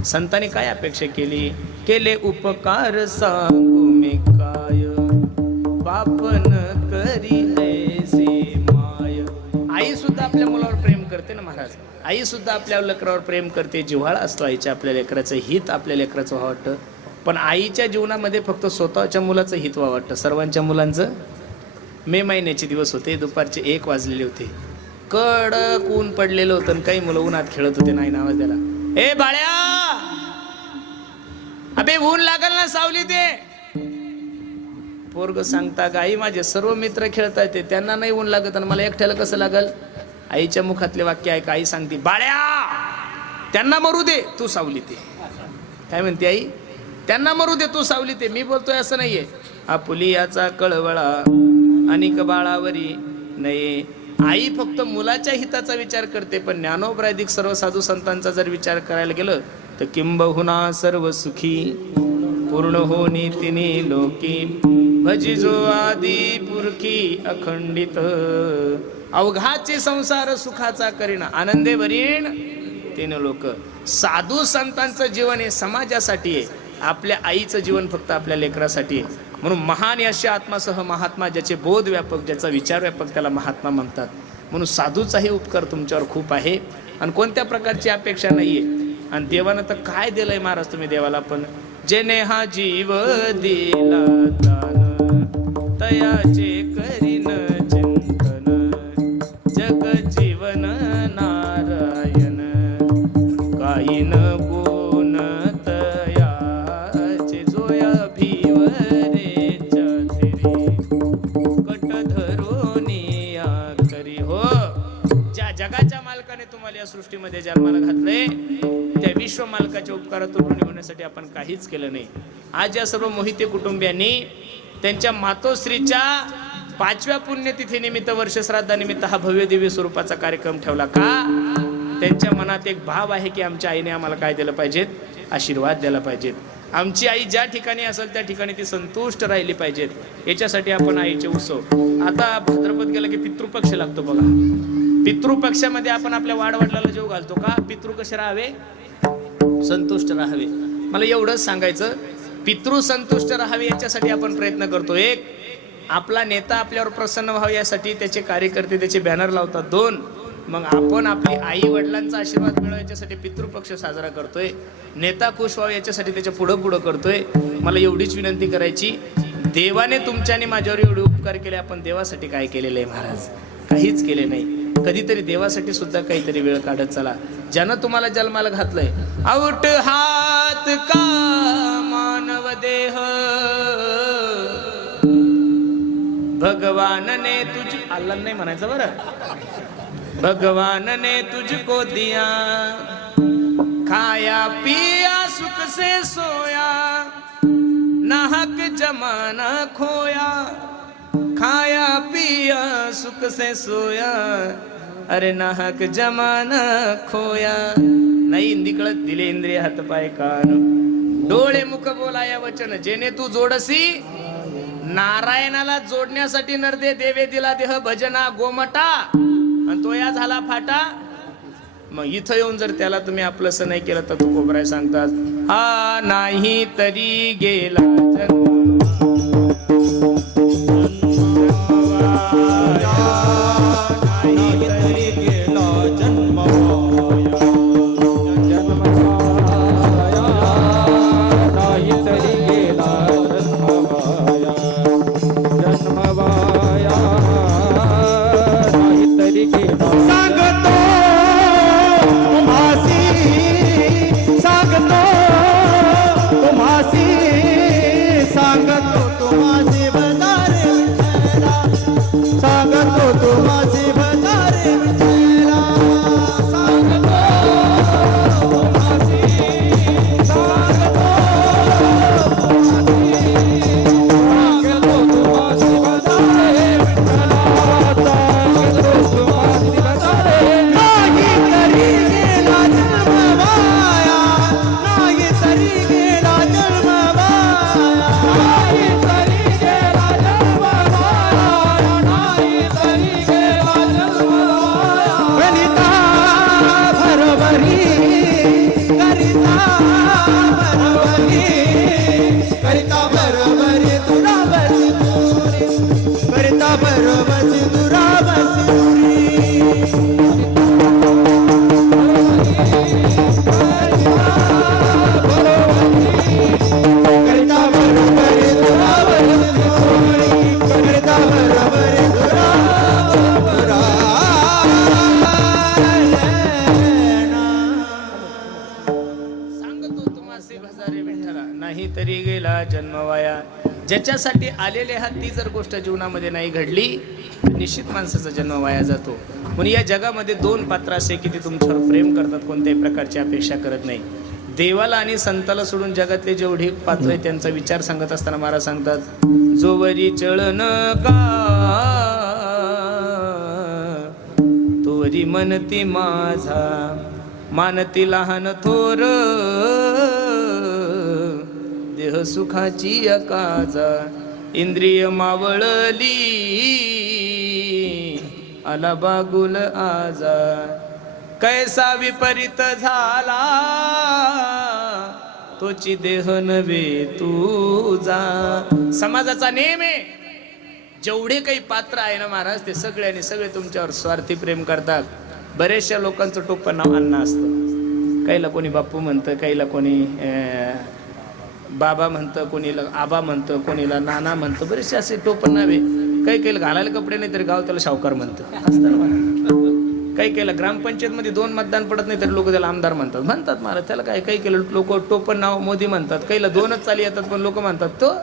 संतांनी काय अपेक्षा केली? केले उपकार सांगू मी काय, बापन करी ऐसे माय. आई सुद्धा आपल्या मुलावर प्रेम करते ना महाराज. आई सुद्धा आपल्या लेकरावर प्रेम करते. जिव्हाळा असतो आईच्या. आपल्या लेकराचं हित आपल्या लेकराचं व्हावं वाटतं. पण आईच्या जीवनामध्ये फक्त स्वतःच्या मुलाचं हित व्हावं वाटतं. सर्वांच्या मुलांचं. मे महिन्याचे दिवस होते, दुपारचे 1 वाजलेले होते. कडक ऊन पडलेलं होतं आणि काही मुलं उन्हात खेळत होते. नाही आवाज द्याला, ए बाळ्या, अबे ऊन लागल ना सावली ते. पोरग सांगता गाई माझे सर्व मित्र खेळताय ते, त्यांना नाही ऊन लागत आणि मला एकट्याला कसं लागल? आईच्या मुखातले वाक्य ऐका. आई सांगते, बाळ्या त्यांना मरू दे, तू सावली ते. काय म्हणते आई? त्यांना मरू दे, तू सावली ते. मी बोलतोय असं नाहीये. आपुली याचा कळवळा अनिक बाळावरी नाही. आई फक्त मुलाच्या हिताचा विचार करते. पण ज्ञानोपराधिक सर्व साधू संतांचा जर विचार करायला गेलं तर किंबहुना सर्व सुखी पूर्ण होनी तिने लोकी, भजिजो आदी पुरखी अखंडित. अवघाचे संसार सुखाचा करीना, आनंदे भरीण तिने लोक. साधू संतांचं जीवन हे समाजासाठी आहे. आपल्या आईचं जीवन फक्त आपल्या लेकरासाठी आहे. म्हणून महान असे आत्मासह महात्मा, ज्याचे बोध व्यापक, ज्याचा विचार व्यापक, त्याला महात्मा म्हणतात. म्हणून साधूचाही उपकार तुमच्यावर खूप आहे आणि कोणत्या प्रकारची अपेक्षा नाहीये. आणि देवानं तर काय दिलंय महाराज तुम्ही देवाला? पण जेने हा जीव दिला दान, तयाचे करीन चिंतन, जग जीवन नारायण, काही न गुण तयाचे, जोया भिवरे चेरी, कट धरोनिया करी. हो, ज्या जगाच्या मालकाने तुम्हाला या सृष्टीमध्ये जन्माला घातलंय, त्या विश्व मालकाच्या उपकारातून ऋणी होण्यासाठी आपण काहीच केलं नाही. आज या सर्व मोहिते कुटुंबियांनी त्यांच्या मातोश्रीच्या 5व्या पुण्यतिथीनिमित्त, वर्षश्राद्धानिमित्त हा भव्य दिव्य स्वरूपाचा कार्यक्रम ठेवला. का? त्यांच्या मनात एक भाव आहे की आमच्या आईने आम्हाला काय दिलं पाहिजेत? आशीर्वाद द्यायला पाहिजेत. आमची आई ज्या ठिकाणी असेल त्या ठिकाणी ती संतुष्ट राहिली पाहिजेत. याच्यासाठी आपण आईचे उत्सव. आता भाद्रपद गेला की पितृपक्ष लागतो बघा. पितृपक्षामध्ये आपण आपल्या वाडवडिलाला जेव घालतो का? पितृ कसे राहावे? संतुष्ट राहावे. मला एवढंच सांगायचं, पितृ संतुष्ट राहावे याच्यासाठी आपण प्रयत्न करतो. 1, आपला नेता आपल्यावर प्रसन्न व्हावे यासाठी त्याचे कार्यकर्ते त्याचे बॅनर लावतात. 2, मग आपण आपली आई वडिलांचा आशीर्वाद मिळवा याच्यासाठी पितृपक्ष साजरा करतोय. नेता खुश व्हावे याच्यासाठी त्याच्या पुढं करतोय. मला एवढीच विनंती करायची, देवाने तुमच्या आणि माझ्यावर एवढे उपकार केले, आपण देवासाठी काय केलेलं आहे महाराज? काहीच केले नाही. कधीतरी देवासाठी सुद्धा काहीतरी वेळ काढत चला. ज्यानं तुम्हाला जन्माला घातलंय, आउट हात का मानव देह, भगवान ने तुझ, अल्लाह नाही म्हणायचं बरं, भगवान ने तुझको दिया, खाया पिया सुख से सोया, नाहक जमाना खोया, खाया पिया सुख से सोया, अरे नाहक जमाना खोया. नाही हिंदी कळत, दिले इंद्रिय हातपाय कान, डोळे मुख बोलाया वचन, जेणे तू जोडसी नारायणाला जोडण्यासाठी नरदे देवे दिला देह भजना गोमटा, आणि तो या झाला फाटा. मग इथं येऊन जर त्याला तुम्ही आपलंसं नाही केलं तर तू कोबराय सांगतात, हा नाही तरी गेला जन्म, नाही तरी गेला जन्म नाही तरी गेला जन्मवाया, जन्मवाया नाही तरी गेला. सांगतो तुम्हासी, सांगतो तुम्हासी, सांगतो तुम्हासी बजारे विठ्ठला, सांगतो तुम्हासी बजारे विठ्ठला, सांगतो तुम्हासी, सांगतो तुम्हासी, सांगतो तुम्हासी बजारे विठ्ठला, सांगतो तुम्हासी बजारे. नाही तरी गेला जन्म वाया, नाही तरी गेला जन्म वाया, नाही तरी गेला जन्म वाया, नाही तरी गेला जन्म वाया. करिता भरभरी, करिता भरभरी, करिता भरभरी दुरावसी दुरी, करिता भरभरी दुरावसी दुरी. करता बरोबरी दुरावसी दुरी, करता बरोबरी सांगतो तुम्हासी भजारे विठ्ठला, नाही तरी गेला जन्मवाया. ज्याच्यासाठी आलेले आहात ती जर गोष्ट जीवनामध्ये नाही घडली तर निश्चित माणसाचा जन्म वाया जातो. म्हणून या जगामध्ये दोन पात्र असे की ते तुमच्यावर प्रेम करतात, कोणत्याही प्रकारची अपेक्षा करत नाही. देवाला आणि संताला सोडून जगातले जेवढे पात्र आहेत त्यांचा विचार सांगत असताना महाराज सांगतात, जोवरी चळन का तोवरी मनती माझा, मानती लहान थोर देह सुखाची अकाजा, इंद्रिय मावळली आला बागुल आजा, कैसा विपरीत झाला तोची देह नव्हे तुझा. समाजाचा नेम आहे, जेवढे काही पात्र आहे ना महाराज ते सगळे आणि सगळे तुमच्यावर स्वार्थी प्रेम करतात. बरेचशा लोकांचं टोपण नाव अण्णा असतं, काहीला कोणी बाप्पू म्हणतं, काहीला कोणी बाबा म्हणतं, कोणीला आबा म्हणतं, कोणीला नाना म्हणतं, बरेचसे असे टोपण नावे. काही काही घालायला कपडे नाही तरी गाव त्याला सावकार म्हणतं, असतं ना महाराज. काही केलं ग्रामपंचायतमध्ये 2 मतदान पडत नाही तरी लोक त्याला आमदार म्हणतात महाराज. त्याला काय काही केलं लोक टोपण नाव मोदी म्हणतात, काहीला 2च चाली येतात पण लोक म्हणतात तो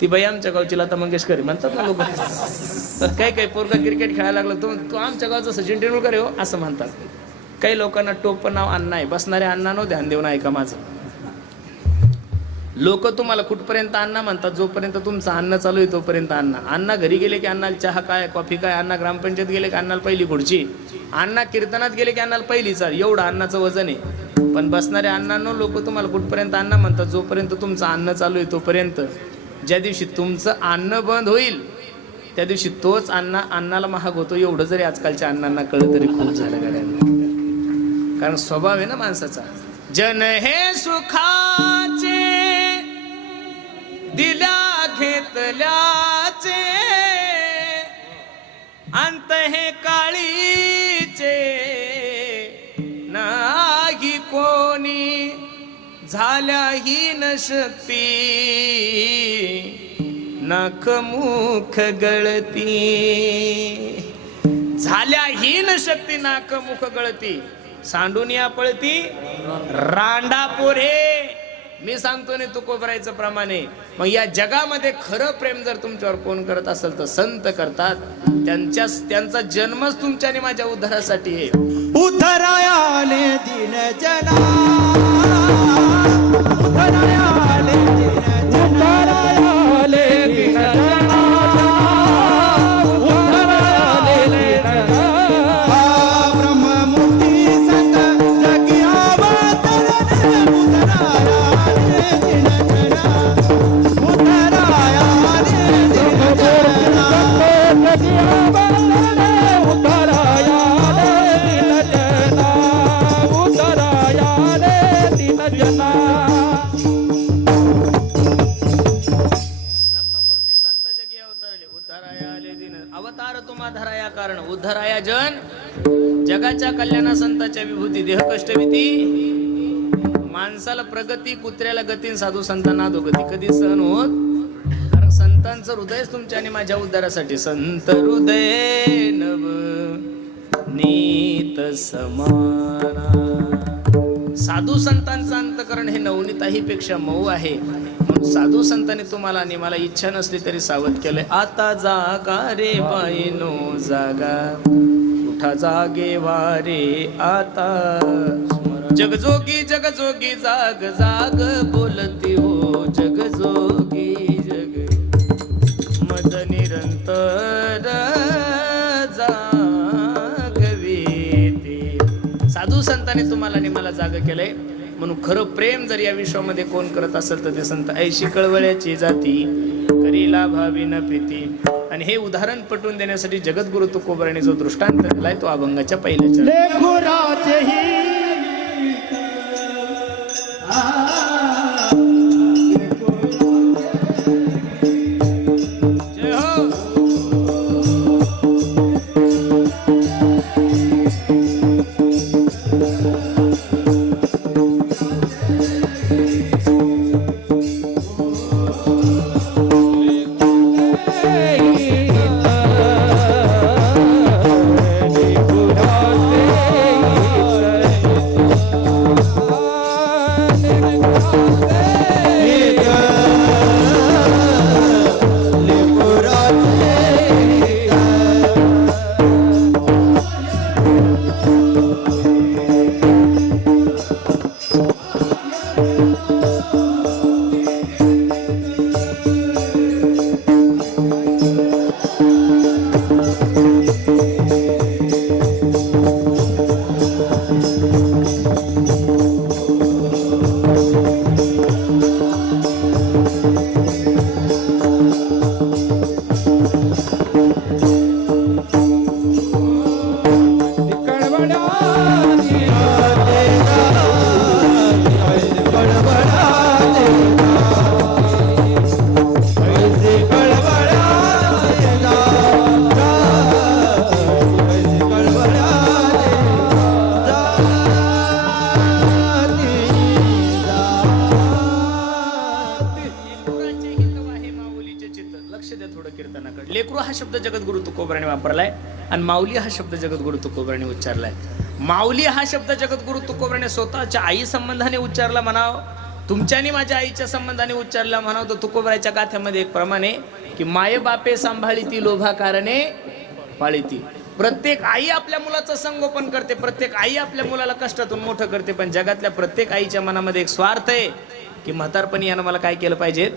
ती बाई आमच्या गावची लता मंगेशकर म्हणतात ना लोक. काही काही पोरगा क्रिकेट खेळायला लागला तो आमच्या गावचा सचिन तेंडुलकर आहे हो असं म्हणतात. काही लोकांना टोपण नाव अण्णा आहे, बसणारे अण्णांनो ध्यान देऊन ऐका माझं. लोक तुम्हाला कुठपर्यंत अण्णा म्हणतात, जोपर्यंत तुमचं अन्न चालू आहे तोपर्यंत अण्णा. अण्णा घरी गेले की अण्णाला चहा काय कॉफी काय, अण्णा ग्रामपंचायत गेले की अण्णाला पहिली खुर्ची, अण्णा कीर्तनात गेले की अण्णाला पहिली चाल, एवढं अन्नाचं वजन आहे. पण बसणारे अण्णांनो लोक तुम्हाला कुठपर्यंत अण्णा म्हणतात, जोपर्यंत तुमचं अन्न चालू आहे तोपर्यंत. ज्या दिवशी तुमचं अन्न बंद होईल त्या दिवशी तोच अण्णाला महाग होतो. एवढं जरी आजकालच्या अण्णांना कळलं तरी खूप झालं गाड्यांना, कारण स्वभाव आहे ना माणसाचा. जन हे सुखाचे दिल्या घेतल्याचे, अंत हे काळीचे नाही कोणी, झाल्या हीन शक्ती नख मुख गळती, झाल्या हीन शक्ती नाक मुख गळती, सांडून या पळती रांडा पोरे. मी सांगतो नाही तुकोबरायचं प्रमाणे. मग या जगामध्ये खरं प्रेम जर तुमच्यावर कोण करत असेल तर संत करतात. त्यांचा जन्मच तुमच्या आणि माझ्या उद्धारासाठी आहे. उद्धरायाले दिन जना उतरायाले उतरायाले दीनजनाच्या उतरायाले हा ब्रह्ममूर्ती संत जगी अवतरले उतरायाले दिनजना उतरायाले दिनजना ब्रह्ममूर्ती संत जगी अवतरले उद्धाराया आले दिन अवतार तुम्हा धराया कारण उद्धराया जन जगाच्या कल्याणा संताच्या विभूती देह कष्ट भीती माणसाला प्रगती कुत्र्याला गती साधू संतांना अधोगती कधी सहन होत कारण संतांचं हृदयच तुमच्या आणि माझ्या उद्धारासाठी संत हृदय नव नीत समाना साधू संतांचं अंतकरण हे नवनीताही पेक्षा मऊ आहे म्हणून साधू संतांनी तुम्हाला आणि मला इच्छा नसली तरी सावध केलंय आता जागा रे बाईनो जागा उठा जागे वारे आता जगजोगी जगजोगी जाग जाग बोलती हो जगजोगी जग मद निरंतर जागविते साधू संतांनी तुम्हाला आणि मला जाग केलंय म्हणून खरं प्रेम जर या विश्वामध्ये कोण करत असेल तर ते संत ऐशी कळवळ्याची जाती करीला भावी न प्रीती आणि हे उदाहरण पटवून देण्यासाठी जगद्गुरु तुकोबाराने जो दृष्टांत दिलाय तो अभंगाच्या पहिल्या चरणात. लेखुराचेही जय हो लेकरू हा शब्द जगद्गुरु तुकोबाराने वापरलाय आणि माऊली हा शब्द जगद्गुरु तुकोबाराने उच्चारलाय. माऊली हा शब्द जगद्गुरु तुकोबाराने स्वतःच्या आई संबंधाने उच्चारला म्हणाव, तुमच्या आणि माझ्या आईच्या संबंधाने उच्चारला म्हणाव. तर तुकोबाराच्या गाथ्यामध्ये एक प्रमाणे की माये बापे सांभाळी ती लोभा कारणे पाळी ती. प्रत्येक आई आपल्या मुलाचं संगोपन करते, प्रत्येक आई आपल्या मुलाला कष्टातून मोठं करते, पण जगातल्या प्रत्येक आईच्या मनामध्ये एक स्वार्थ आहे की म्हातारपणी यानं मला काय केलं पाहिजे,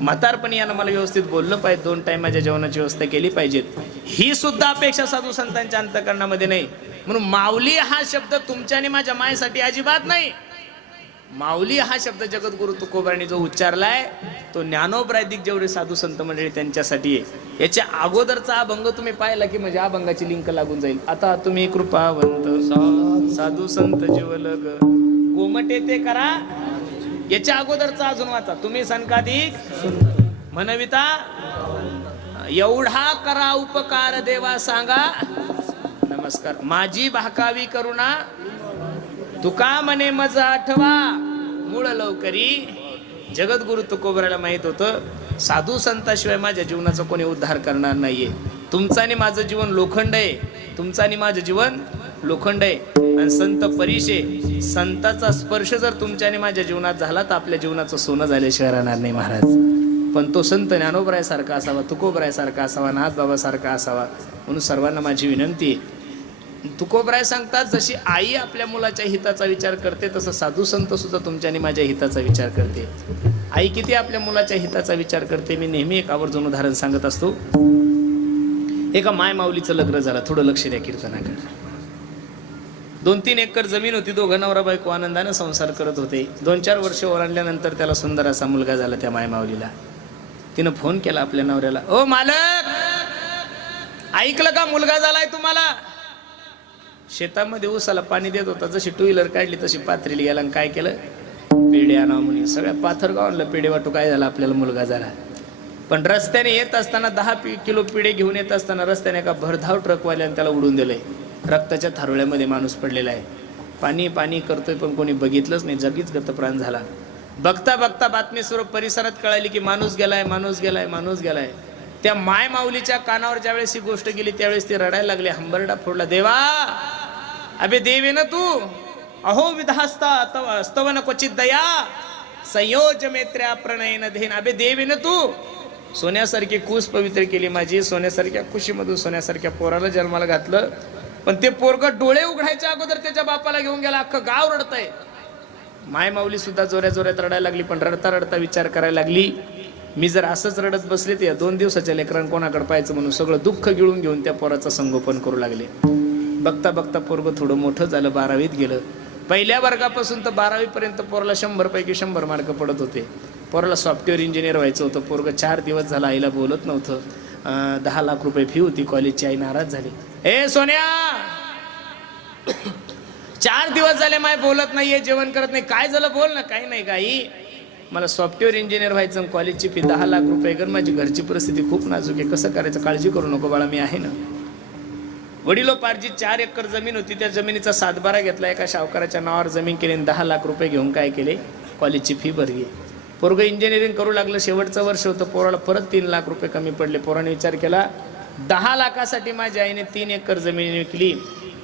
म्हातारपणी यानं मला व्यवस्थित बोललं पाहिजे, 2 टाइम माझ्या जेवणाची व्यवस्था केली पाहिजेत. ही सुद्धा अपेक्षा साधू संतांच्या अंतःकरणामध्ये नाही. म्हणून माऊली हा शब्द तुमच्या आणि माझ्या मायेसाठी अजिबात नाही. माऊली हा शब्द जगद्गुरु तुकोबारांनी जो उच्चारलाय तो ज्ञानोपराधिक जेवढे साधू संत मंडळी त्यांच्यासाठी आहे. याच्या अगोदरचा अभंग तुम्ही पाहिला की म्हणजे अभंगाची लिंक लागून जाईल. आता तुम्ही कृपावंत साधू संत जीवलग गोमटे ते करा, याच्या अगोदरचा अजून वाचा तुम्ही संकाधिक म्हणविता एवढा करा उपकार देवा सांगा नमस्कार. माझी भाकावी करुणा तुका म्हणे मज आठवा मूळ लवकरी. जगद्गुरु तुकोबाराला माहित होतं साधू संताशिवाय माझ्या जीवनाचा कोणी उद्धार करणार नाहीये. तुमचं आणि माझं जीवन लोखंड आहे, तुमचं आणि माझं जीवन लोखंड आहे. आणि संत परिशे संताचा स्पर्श जर तुमच्या आणि माझ्या जीवनात झाला तर आपल्या जीवनाचं सोनं झाल्याशिवाय राहणार नाही महाराज. पण तो संत ज्ञानोबरायासारखा असावा, तुकोबरायासारखा असावा, नाथबाबासारखा असावा. म्हणून सर्वांना माझी विनंती आहे तुकोबराय सांगतात, जशी आई आपल्या मुलाच्या हिताचा विचार करते तसं साधू संत सुद्धा तुमच्या आणि माझ्या हिताचा विचार करते. आई किती आपल्या मुलाच्या हिताचा विचार करते मी नेहमी एक आवर्जून उदाहरण सांगत असतो. एका माय माऊलीचं लग्न झालं. थोडं लक्ष द्या कीर्तनाकडे. 2-3 एकर जमीन होती. दोघं नवरा बायको आनंदाने संसार करत होते. 2-4 वर्ष ओलांडल्यानंतर त्याला सुंदर असा मुलगा झाला. त्या माय माऊलीला तिनं फोन केला आपल्या नवऱ्याला, ओ मालक, ऐकलं का, मुलगा झालाय तुम्हाला. शेतामध्ये ऊसाला पाणी देत होता. जशी 2 व्हीलर काढली तशी पाथरीला गेला आणि काय केलं, पेढे आणा म्हणे. सगळ्या पाथरगावांना पेढे वाटू, काय झालं, आपल्याला मुलगा झाला. पण रस्त्याने येत असताना 10 किलो पेढे घेऊन येत असताना रस्त्याने एका भरधाव ट्रकवाल्याने त्याला उडून दिलंय. रक्ताच्या थारोळ्यामध्ये माणूस पडलेला आहे. पाणी पाणी करतोय पण कोणी बघितलंच नाही. जगीच गतप्राण झाला. बघता बघता बातमी स्वरूप परिसरात कळाली की माणूस गेलाय, माणूस गेलाय, माणूस गेलाय. त्या माय माऊलीच्या कानावर ज्यावेळेस ही गोष्ट गेली त्यावेळेस ती रडायला लागली. हंबरडा फोडला, देवा अबे देवे ना तू, अहो विधास्ता स्तवन क्वचित दया, संयोज मैत्र्या प्रणयन धेन. अबे देवे ना तू, सोन्यासारखी कुस पवित्र केली माझी. सोन्यासारख्या कुशीमधून सोन्यासारख्या पोराला जन्माला घातलं. पण ते पोरगं डोळे उघडायच्या अगोदर त्याच्या बापाला घेऊन गेला. अख्खं गाव रडतंय. माय माऊली सुद्धा जोऱ्या जोऱ्यात रडायला लागली. पण रडता रडता विचार करायला लागली, मी जर असंच रडत बसले तर या 2 दिवसाच्या लेकरांना कोणाकडे पाहायचं म्हणून सगळं दुःख गिळून घेऊन त्या पोराचं संगोपन करू लागले. बघता बघता पोरगं थोडं मोठं झालं. 12वीत गेलं. पहिल्या वर्गापासून तर 12वी पर्यंत पोराला 100 पैकी 100 मार्क पडत होते. पोराला सॉफ्टवेअर इंजिनियर व्हायचं होतं. पोरगं 4 दिवस झाला आईला बोलत नव्हतं. 10 लाख रुपये फी होती कॉलेजची. आई नाराज झाली. ए सोन्या, 4 दिवस झाले माय बोलत नाहीये, जेवण करत नाही, काय झालं, बोल ना. काही नाही काही, मला सॉफ्टवेअर इंजिनियर व्हायचं. कॉलेजची फी 10 लाख रुपये कर. माझी घरची परिस्थिती खूप नाजूक आहे. कसं करायचं, काळजी करू नको बाळा, मी आहे ना. वडिलोपार्जित 4 एकर जमीन होती. त्या जमिनीचा 7-12 घेतला. एका सावकाराच्या नावावर जमीन केली. 10 लाख रुपये घेऊन काय केले, कॉलेजची फी भरली. पोरगं इंजिनिअरिंग करू लागलं. शेवटचं वर्ष होतं. पोराला परत 3 लाख रुपये कमी पडले. पोराने विचार केला, 10 लाखासाठी माझ्या आईने 3 एकर जमीन विकली.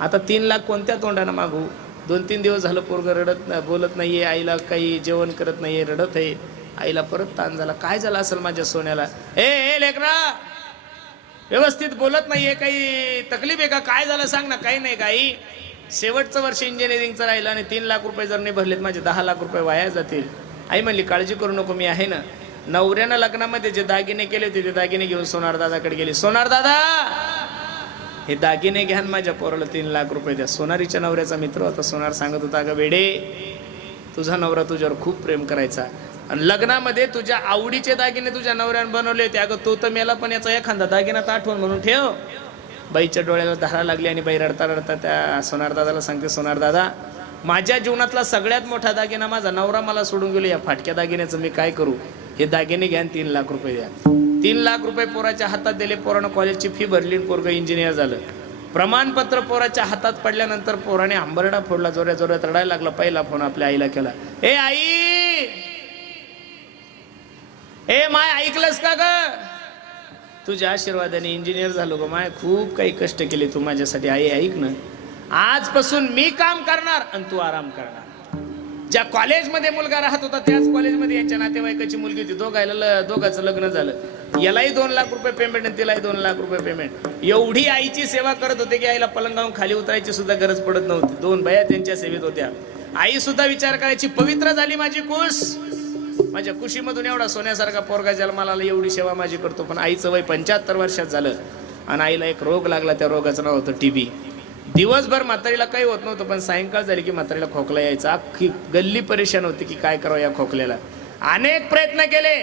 आता 3 लाख कोणत्या तोंडानं मागू. 2-3 दिवस झालं पोरगं रडत बोलत नाहीये. आईला काही जेवण करत नाहीये, रडत आहे. आईला परत ताण झाला. काय झालं असेल माझ्या सोन्याला. ए लेकरा, व्यवस्थित बोलत नाहीये, काही तकलीफ आहे का, काय झालं सांग ना. काही नाही काही, शेवटचं वर्ष इंजिनिअरिंगचं राहिलं आणि 3 लाख रुपये जर नाही भरलेत माझे 10 लाख रुपये वाया जातील. आई म्हणली, काळजी करू नको, मी आहे ना. नवऱ्यानं लग्नामध्ये जे दागिने केले होते ते दागिने घेऊन सोनार दादाकडे गेली. सोनार दादा, हे दागिने घ्या, माझ्या पोराला 3 लाख रुपये द्या. सोनारीच्या नवऱ्याचा मित्र होता. सोनार सांगत होता, अगं बेडे, तुझा नवरा तुझ्यावर खूप प्रेम करायचा आणि लग्नामध्ये तुझ्या आवडीचे दागिने तुझ्या नवऱ्यानं बनवले होते. अगं तो तर मेला, पण याचा एखादा दागिनात आठवण म्हणून ठेव. बाईच्या डोळ्याला धारा लागली आणि बाई रडता रडता त्या सोनार दादाला सांगते, सोनार दादा, माझ्या जीवनातला सगळ्यात मोठा दागिना माझा नवरा मला सोडून गेलो. या फाटक्या दागिन्याचं मी काय करू. हे दागिने घ्या, 3 लाख रुपये द्या. 3 लाख रुपये पोराच्या हातात दिले. पोरानं कॉलेजची फी भरली. पोरगं इंजिनियर झालं. प्रमाणपत्र पोराच्या हातात पडल्यानंतर पोराने हंबरडा फोडला. जोऱ्या जोऱ्यात रडायला लागला. पहिला फोन आपल्या आईला केला. ए आई, ए माय, ऐकलंस का ग, तुझ्या आशीर्वादाने इंजिनियर झालो ग माय. खूप काही कष्ट केले तू माझ्यासाठी. आई ऐक ना, आजपासून मी काम करणार आणि तू आराम करणार. ज्या कॉलेजमध्ये मुलगा राहत होता त्याच कॉलेजमध्ये यांच्या नातेवाईकाची मुलगी होती. दोघांचं लग्न झालं. यालाही 2 लाख रुपये पेमेंट आणि तिलाही 2 लाख रुपये पेमेंट. एवढी आईची सेवा करत होते की आईला पलंगावून खाली उतरायची सुद्धा गरज पडत नव्हती. 2 बाया त्यांच्या सेवेत होत्या. आई सुद्धा विचार करायची, पवित्र झाली माझी कुश. माझ्या कुशीमधून एवढा सोन्यासारखा पोरगा जन्माला आला, एवढी सेवा माझी करतो. पण आईचं वय 75 वर्षात झालं आणि आईला एक रोग लागला. त्या रोगाचं नाव होतं टीबी. दिवसभर म्हातारीला काही होत नव्हतं, पण सायंकाळ झाली की म्हातारीला खोकला यायचा. अख्खी गल्ली परेशान होती की काय करावं या खोकल्याला. अनेक प्रयत्न केले,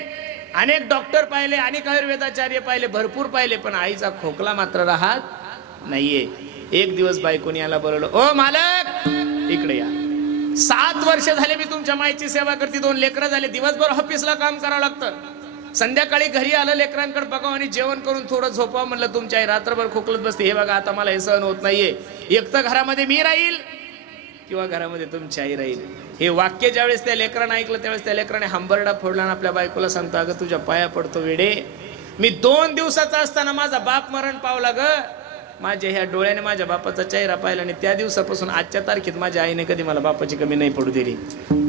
अनेक डॉक्टर पाहिले, अनेक आयुर्वेदाचार्य पाहिले, भरपूर पाहिले, पण आईचा खोकला मात्र राहत नाहीये. एक दिवस बायकोनी याला बोलवलं, ओ मालक इकडे या. 7 वर्ष झाले मी तुमच्या माईची सेवा करते. 2 लेकरं झाले. दिवसभर ऑफिसला काम करावं लागतं. संध्याकाळी घरी आलं, लेकरांकडे बघावं आणि जेवण करून थोडं झोपावं. म्हणलं तुमची आई रात्रभर खोकलत बसते. हे बघा, आता मला हे सहन होत नाहीये. एक तर घरामध्ये मी राहील किंवा घरामध्ये तुमची आई राहील. हे वाक्य ज्यावेळेस त्या लेकरानं ऐकलं त्यावेळेस त्या लेकराने हंबरडा फोडला आणि आपल्या बायकोला सांगतो, अगं तुझ्या पाया पडतो वेडे, मी 2 दिवसाचा असताना माझा बाप मरण पावला ग. माझ्या ह्या डोळ्याने माझ्या बापाचा चेहरा पाहिला आणि त्या दिवसापासून आजच्या तारखेत माझ्या आईने कधी मला बापाची कमी नाही पडू दिली.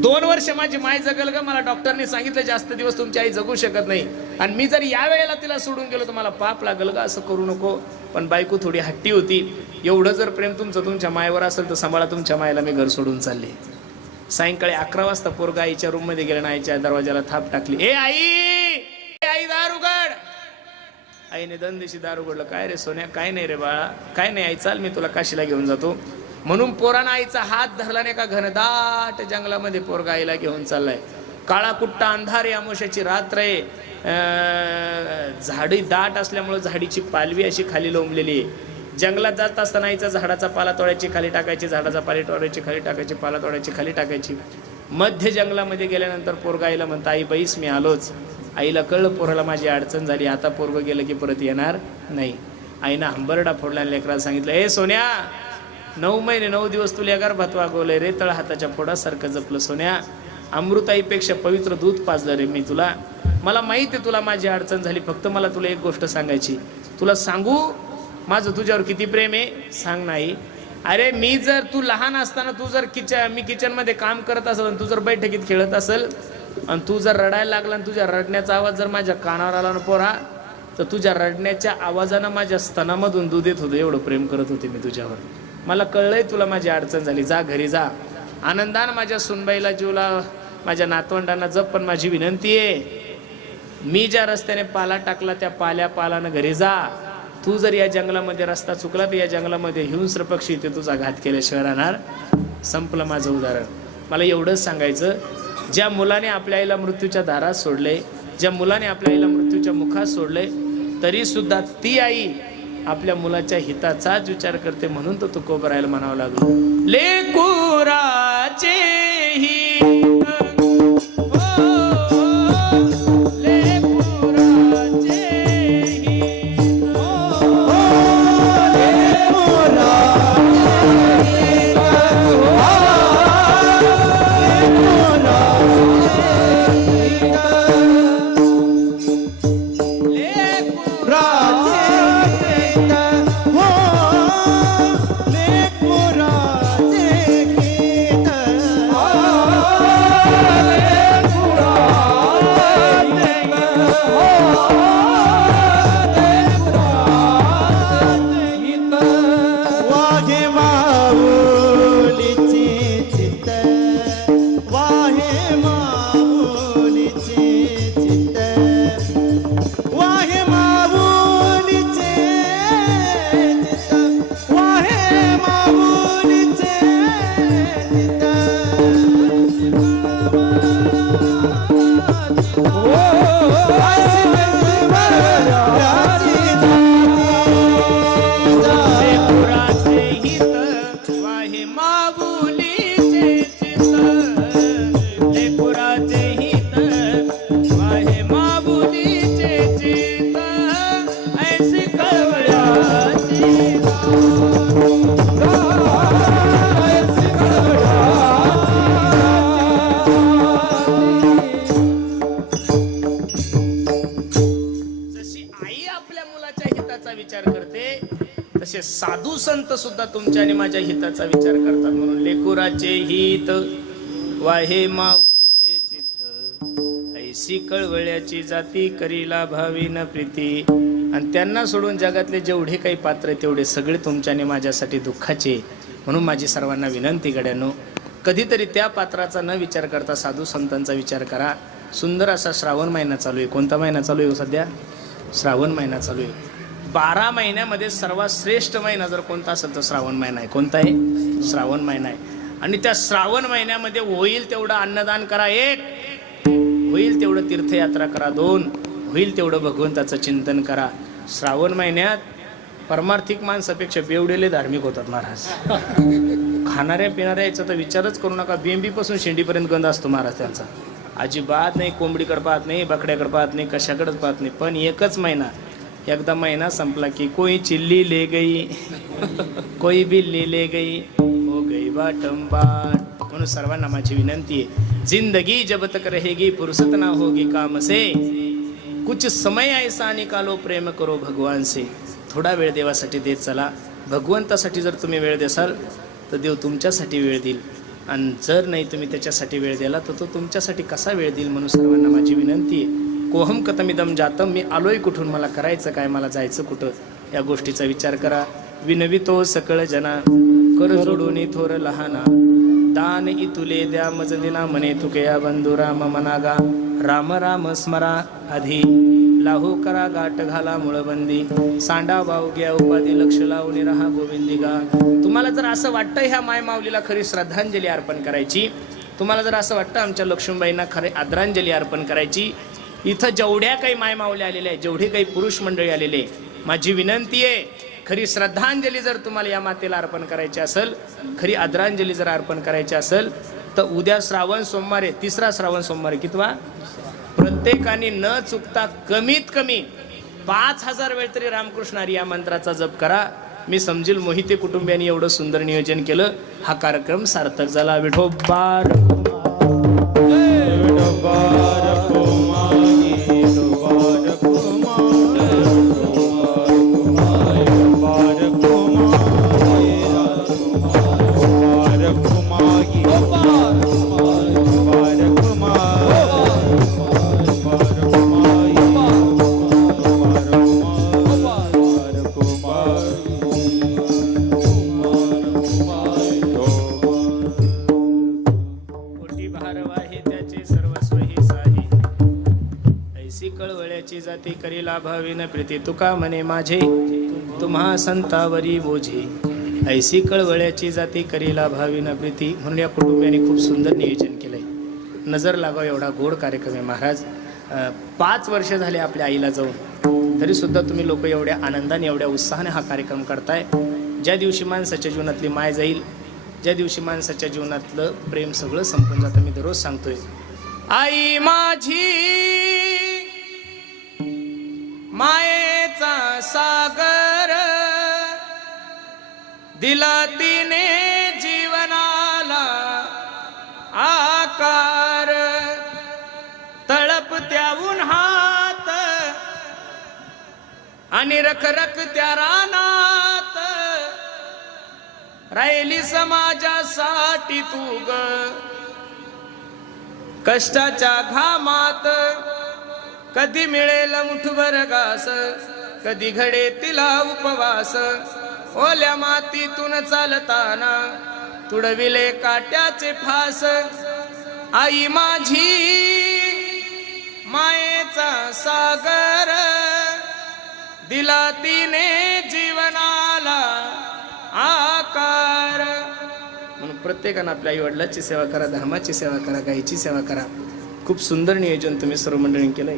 2 वर्ष माझी माय जगल का, मला डॉक्टरने सांगितलं जास्त दिवस तुमची आई जगू शकत नाही, आणि मी जर या वेळेला तिला सोडून गेलो तर मला पाप लागल का, असं करू नको. पण बायको थोडी हट्टी होती. एवढं जर प्रेम तुमचं तुमच्या मायवर असेल तर सांभाळा तुमच्या मायला. मी घर सोडून चालले. सायंकाळी 11 वाजता पोरगा आईच्या रूम मध्ये गेला, आईच्या दरवाजाला थाप टाकली. ए आई दार उघड. आईने दंदेशी दार उघडलं. काय रे सोन्या? काय नाही रे बाळा. काय नाही आई, चाल मी तुला काशीला घेऊन जातो. म्हणून पोरानं आईचा हात धरला नाही का, घनदाट जंगलामध्ये पोरगा आईला घेऊन चाललाय. काळा कुट्टा अंधार आहे, अमावस्याची रात्र आहे. झाडी दाट असल्यामुळे झाडीची पालवी अशी खाली लोंबलेली आहे. जंगलात जात असताना आईचा झाडाचा पाला तोडायची खाली टाकायची, झाडाचा पाला तोडायची खाली टाकायची, पाला तोडायची खाली टाकायची. मध्य जंगलामध्ये गेल्यानंतर पोरगा आईला म्हणता, आई बाईस मी आलोच. आईला कळलं पोराला माझी अडचण झाली, आता पोरगं गेलं की परत येणार नाही. आईनं हंबरडा फोडला आणि लेकराला सांगितलं, ए सोन्या, 9 महिने 9 दिवस तुला गर्भात वागवलंय रे, तळ हाताच्या फोडासारखं जपलं सोन्या. अमृताईपेक्षा पवित्र दूध पाजलं रे मी तुला. मला माहिती आहे तुला माझी अडचण झाली, फक्त मला तुला एक गोष्ट सांगायची. तुला सांगू माझं तुझ्यावर किती प्रेम आहे? सांग. नाही. अरे मी जर, तू लहान असताना तू जर मी किचनमध्ये काम करत असेल आणि तू जर बैठकीत खेळत असेल आणि तू जर रडायला लागला आणि तुझ्या रडण्याचा आवाज जर माझ्या कानावर आला ना पोरा, तर तुझ्या रडण्याच्या आवाजानं माझ्या स्तनामधून दूध येत होतं. एवढं प्रेम करत होते मी तुझ्यावर. मला कळलंय तुला माझी अडचण झाली. जा घरी जा, आनंदानं माझ्या सुनबाईला जीवला, माझ्या नातवंडांना जप. पण माझी विनंती आहे, मी ज्या रस्त्याने पाला टाकला त्या पालानं घरी जा. तू जर या जंगलामध्ये रस्ता चुकला तर या जंगलामध्ये हिंस्र पक्षी इथे तुझा घात केल्याशिवाय राहणार. संपलं माझं उदाहरण. मला एवढंच सांगायचं, ज्या मुलाने आपल्या आईला मृत्यूच्या दारात सोडले, ज्या मुलाने आपल्या आईला मृत्यूच्या मुखात सोडले, तरी सुद्धा ती आई आपल्या मुलाच्या हिताचाच विचार करते. म्हणून तो तुकोबरायला म्हणावं लागलो, लेकुराचे हित साधू संत सुद्धा तुमच्या आणि माझ्या हिताचा विचार करतात. म्हणून लेकुराचे हित वाहे माऊलीचे चित्त, ऐशी कळवळ्याची जाती करीला भावी न प्रीती. आणि त्यांना सोडून जगातले जेवढे काही पात्र तेवढे सगळे तुमच्या आणि माझ्यासाठी दुःखाचे. म्हणून माझी सर्वांना विनंती गड्यानो, कधीतरी त्या पात्राचा न विचार करता साधू संतांचा विचार करा. सुंदर असा श्रावण महिना चालू आहे. कोणता महिना चालू आहे सध्या? श्रावण महिना चालू आहे. 12 महिन्यामध्ये सर्वात श्रेष्ठ महिना जर कोणता असेल तर श्रावण महिना आहे. कोणता आहे? श्रावण महिना आहे. आणि त्या श्रावण महिन्यामध्ये होईल तेवढं अन्नदान करा 1, होईल तेवढं तीर्थयात्रा करा 2, होईल तेवढं भगवंताचं चिंतन करा. श्रावण महिन्यात परमार्थिक माणसापेक्षा बेवडेले धार्मिक होतात महाराज. खाणाऱ्या पिणाऱ्या याचा तर विचारच करू नका. बेंबीपासून शेंडीपर्यंत गंध असतो महाराज त्यांचा. अजिबात नाही. कोंबडीकडे पाहत नाही, बकड्याकडे पाहत नाही, कशाकडेच पाहत नाही. पण एकच महिना, एकदा महिना संपला की कोई चिल्ली ले गई, कोई बिल्ली ले गई, हो गई बाटम बाट. म्हणून सर्वांना माझी विनंती आहे, जिंदगी जब तक रहेगी फुर्सत ना होगी काम से, कुछ समय ऐसा निकालो प्रेम करो भगवान से. थोडा वेळ देवासाठी देत चला. भगवंतासाठी जर तुम्ही वेळ देसाल तर देव तुमच्यासाठी वेळ देईल, आणि जर नाही तुम्ही त्याच्यासाठी वेळ दिला तर तो तुमच्यासाठी कसा वेळ देईल. म्हणून सर्वांना माझी विनंती आहे, कोहम कथमिदम जातम, मी आलोय कुठून, मला करायचं काय, मला जायचं कुठं, या गोष्टीचा विचार करा. विनवितो सकळ जना, कर जोडून थोर लहाना, दान इतुले द्या मज दिना, म्हणे तुकया बंधू राम मनागा, राम राम स्मरा आधी, लाहो करा गाठ घाला मुळबंदी, सांडा वाव घ्या उपाधी, लक्ष लावून राहा गोविंदिगा. तुम्हाला जर असं वाटतं ह्या माय माऊलीला खरी श्रद्धांजली अर्पण करायची, तुम्हाला जर असं वाटतं आमच्या लक्ष्मीबाईंना खरी आदरांजली अर्पण करायची, इथं जेवढ्या काही माय माऊल्या आलेल्या आहेत, जेवढे काही पुरुष मंडळी आलेले, माझी विनंती आहे, खरी श्रद्धांजली जर तुम्हाला या मातेला अर्पण करायची असेल, खरी आदरांजली जर अर्पण करायची असेल, तर उद्या श्रावण सोमवार आहे, 3रा श्रावण सोमवार आहे, कितवा, प्रत्येकाने न चुकता कमीत कमी 5000 वेळ तरी रामकृष्ण हरी या मंत्राचा जप करा. मी समजेल मोहिते कुटुंबियांनी एवढं सुंदर नियोजन केलं, हा कार्यक्रम सार्थक झाला. विठोबार जाती करी लाभाविन प्रीती, तुका म्हणे माझे तुम्हा संतावरी बोझे, ऐसी कळवळ्याची जाती करी लाभाविन प्रीती. म्हणून या कुटुंबियांनी खूप सुंदर नियोजन केलंय. नजर लागाव एवढा गोड कार्यक्रम आहे महाराज. 5 वर्ष झाले आपल्या आईला जाऊन, तरी सुद्धा तुम्ही लोक एवढ्या आनंदाने एवढ्या उत्साहाने हा कार्यक्रम करताय. ज्या दिवशी माणसाच्या जीवनातली माय जाईल, ज्या दिवशी माणसाच्या जीवनातलं प्रेम सगळं संपून जातं, मी दररोज सांगतोय, आई माझी मायेचा सागर, दिला तिने जीवनाला आकार, तळपत्या उन्हात आणि रखरख त्या रानात, राहिली समाजासाठी तू ग, कष्टाच्या घामात कधी मिळेल मुठभर घास, कधी घडे तिला उपवास, ओल्या मातीतून चालताना तुडविले काट्याचे फास. आई माझी मायेचा सागर, दिला तिने जीवनाला आकार. म्हणून प्रत्येकानं आपल्या आई वडिलांची सेवा करा, धर्माची सेवा करा, गायीची सेवा करा. खूप सुंदर नियोजन तुम्ही सर्व मंडळींनी केलंय.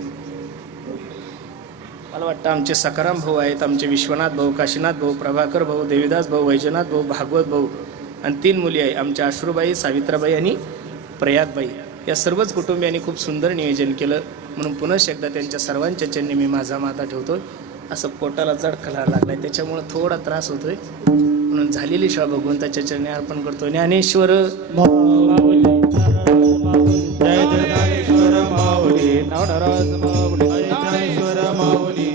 मला वाटतं आमचे सकाराम भाऊ आहेत, आमचे विश्वनाथ भाऊ, काशीनाथ भाऊ, प्रभाकर भाऊ, देवीदास भाऊ, वैजनाथ भाऊ, भागवत भाऊ, आणि 3 मुली आहे, आमच्या अश्रूबाई, सावित्राबाई आणि प्रयागबाई. या सर्वच कुटुंबियांनी खूप सुंदर नियोजन केलं. म्हणून पुन्हा एकदा त्यांच्या सर्वांच्या चरणी मी माझा माथा ठेवतोय. असं पोटाला जडखला लागलाय, त्याच्यामुळे थोडा त्रास होतोय, म्हणून झालेली सेवा भगवंताच्या चरणी अर्पण करतो. ज्ञानेश्वर जय ज्ञानेश्वर माऊली, ज्ञानेश्वर माऊली, ज्ञानेश्वर माऊली.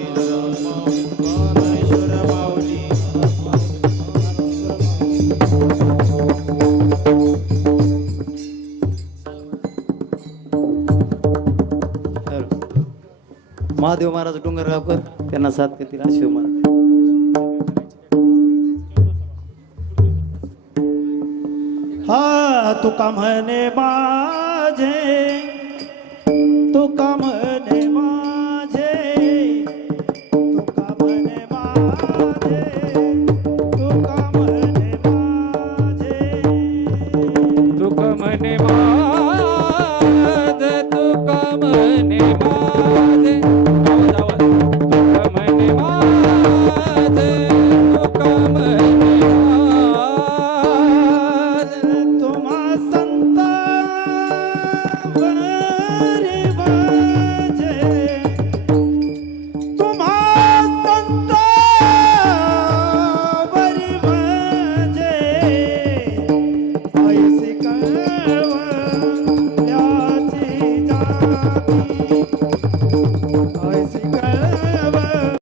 महादेव महाराज डोंगरगावकर त्यांना साथ करतील शिव महाराज. हा तुका म्हणे माझे, तुका म्हणे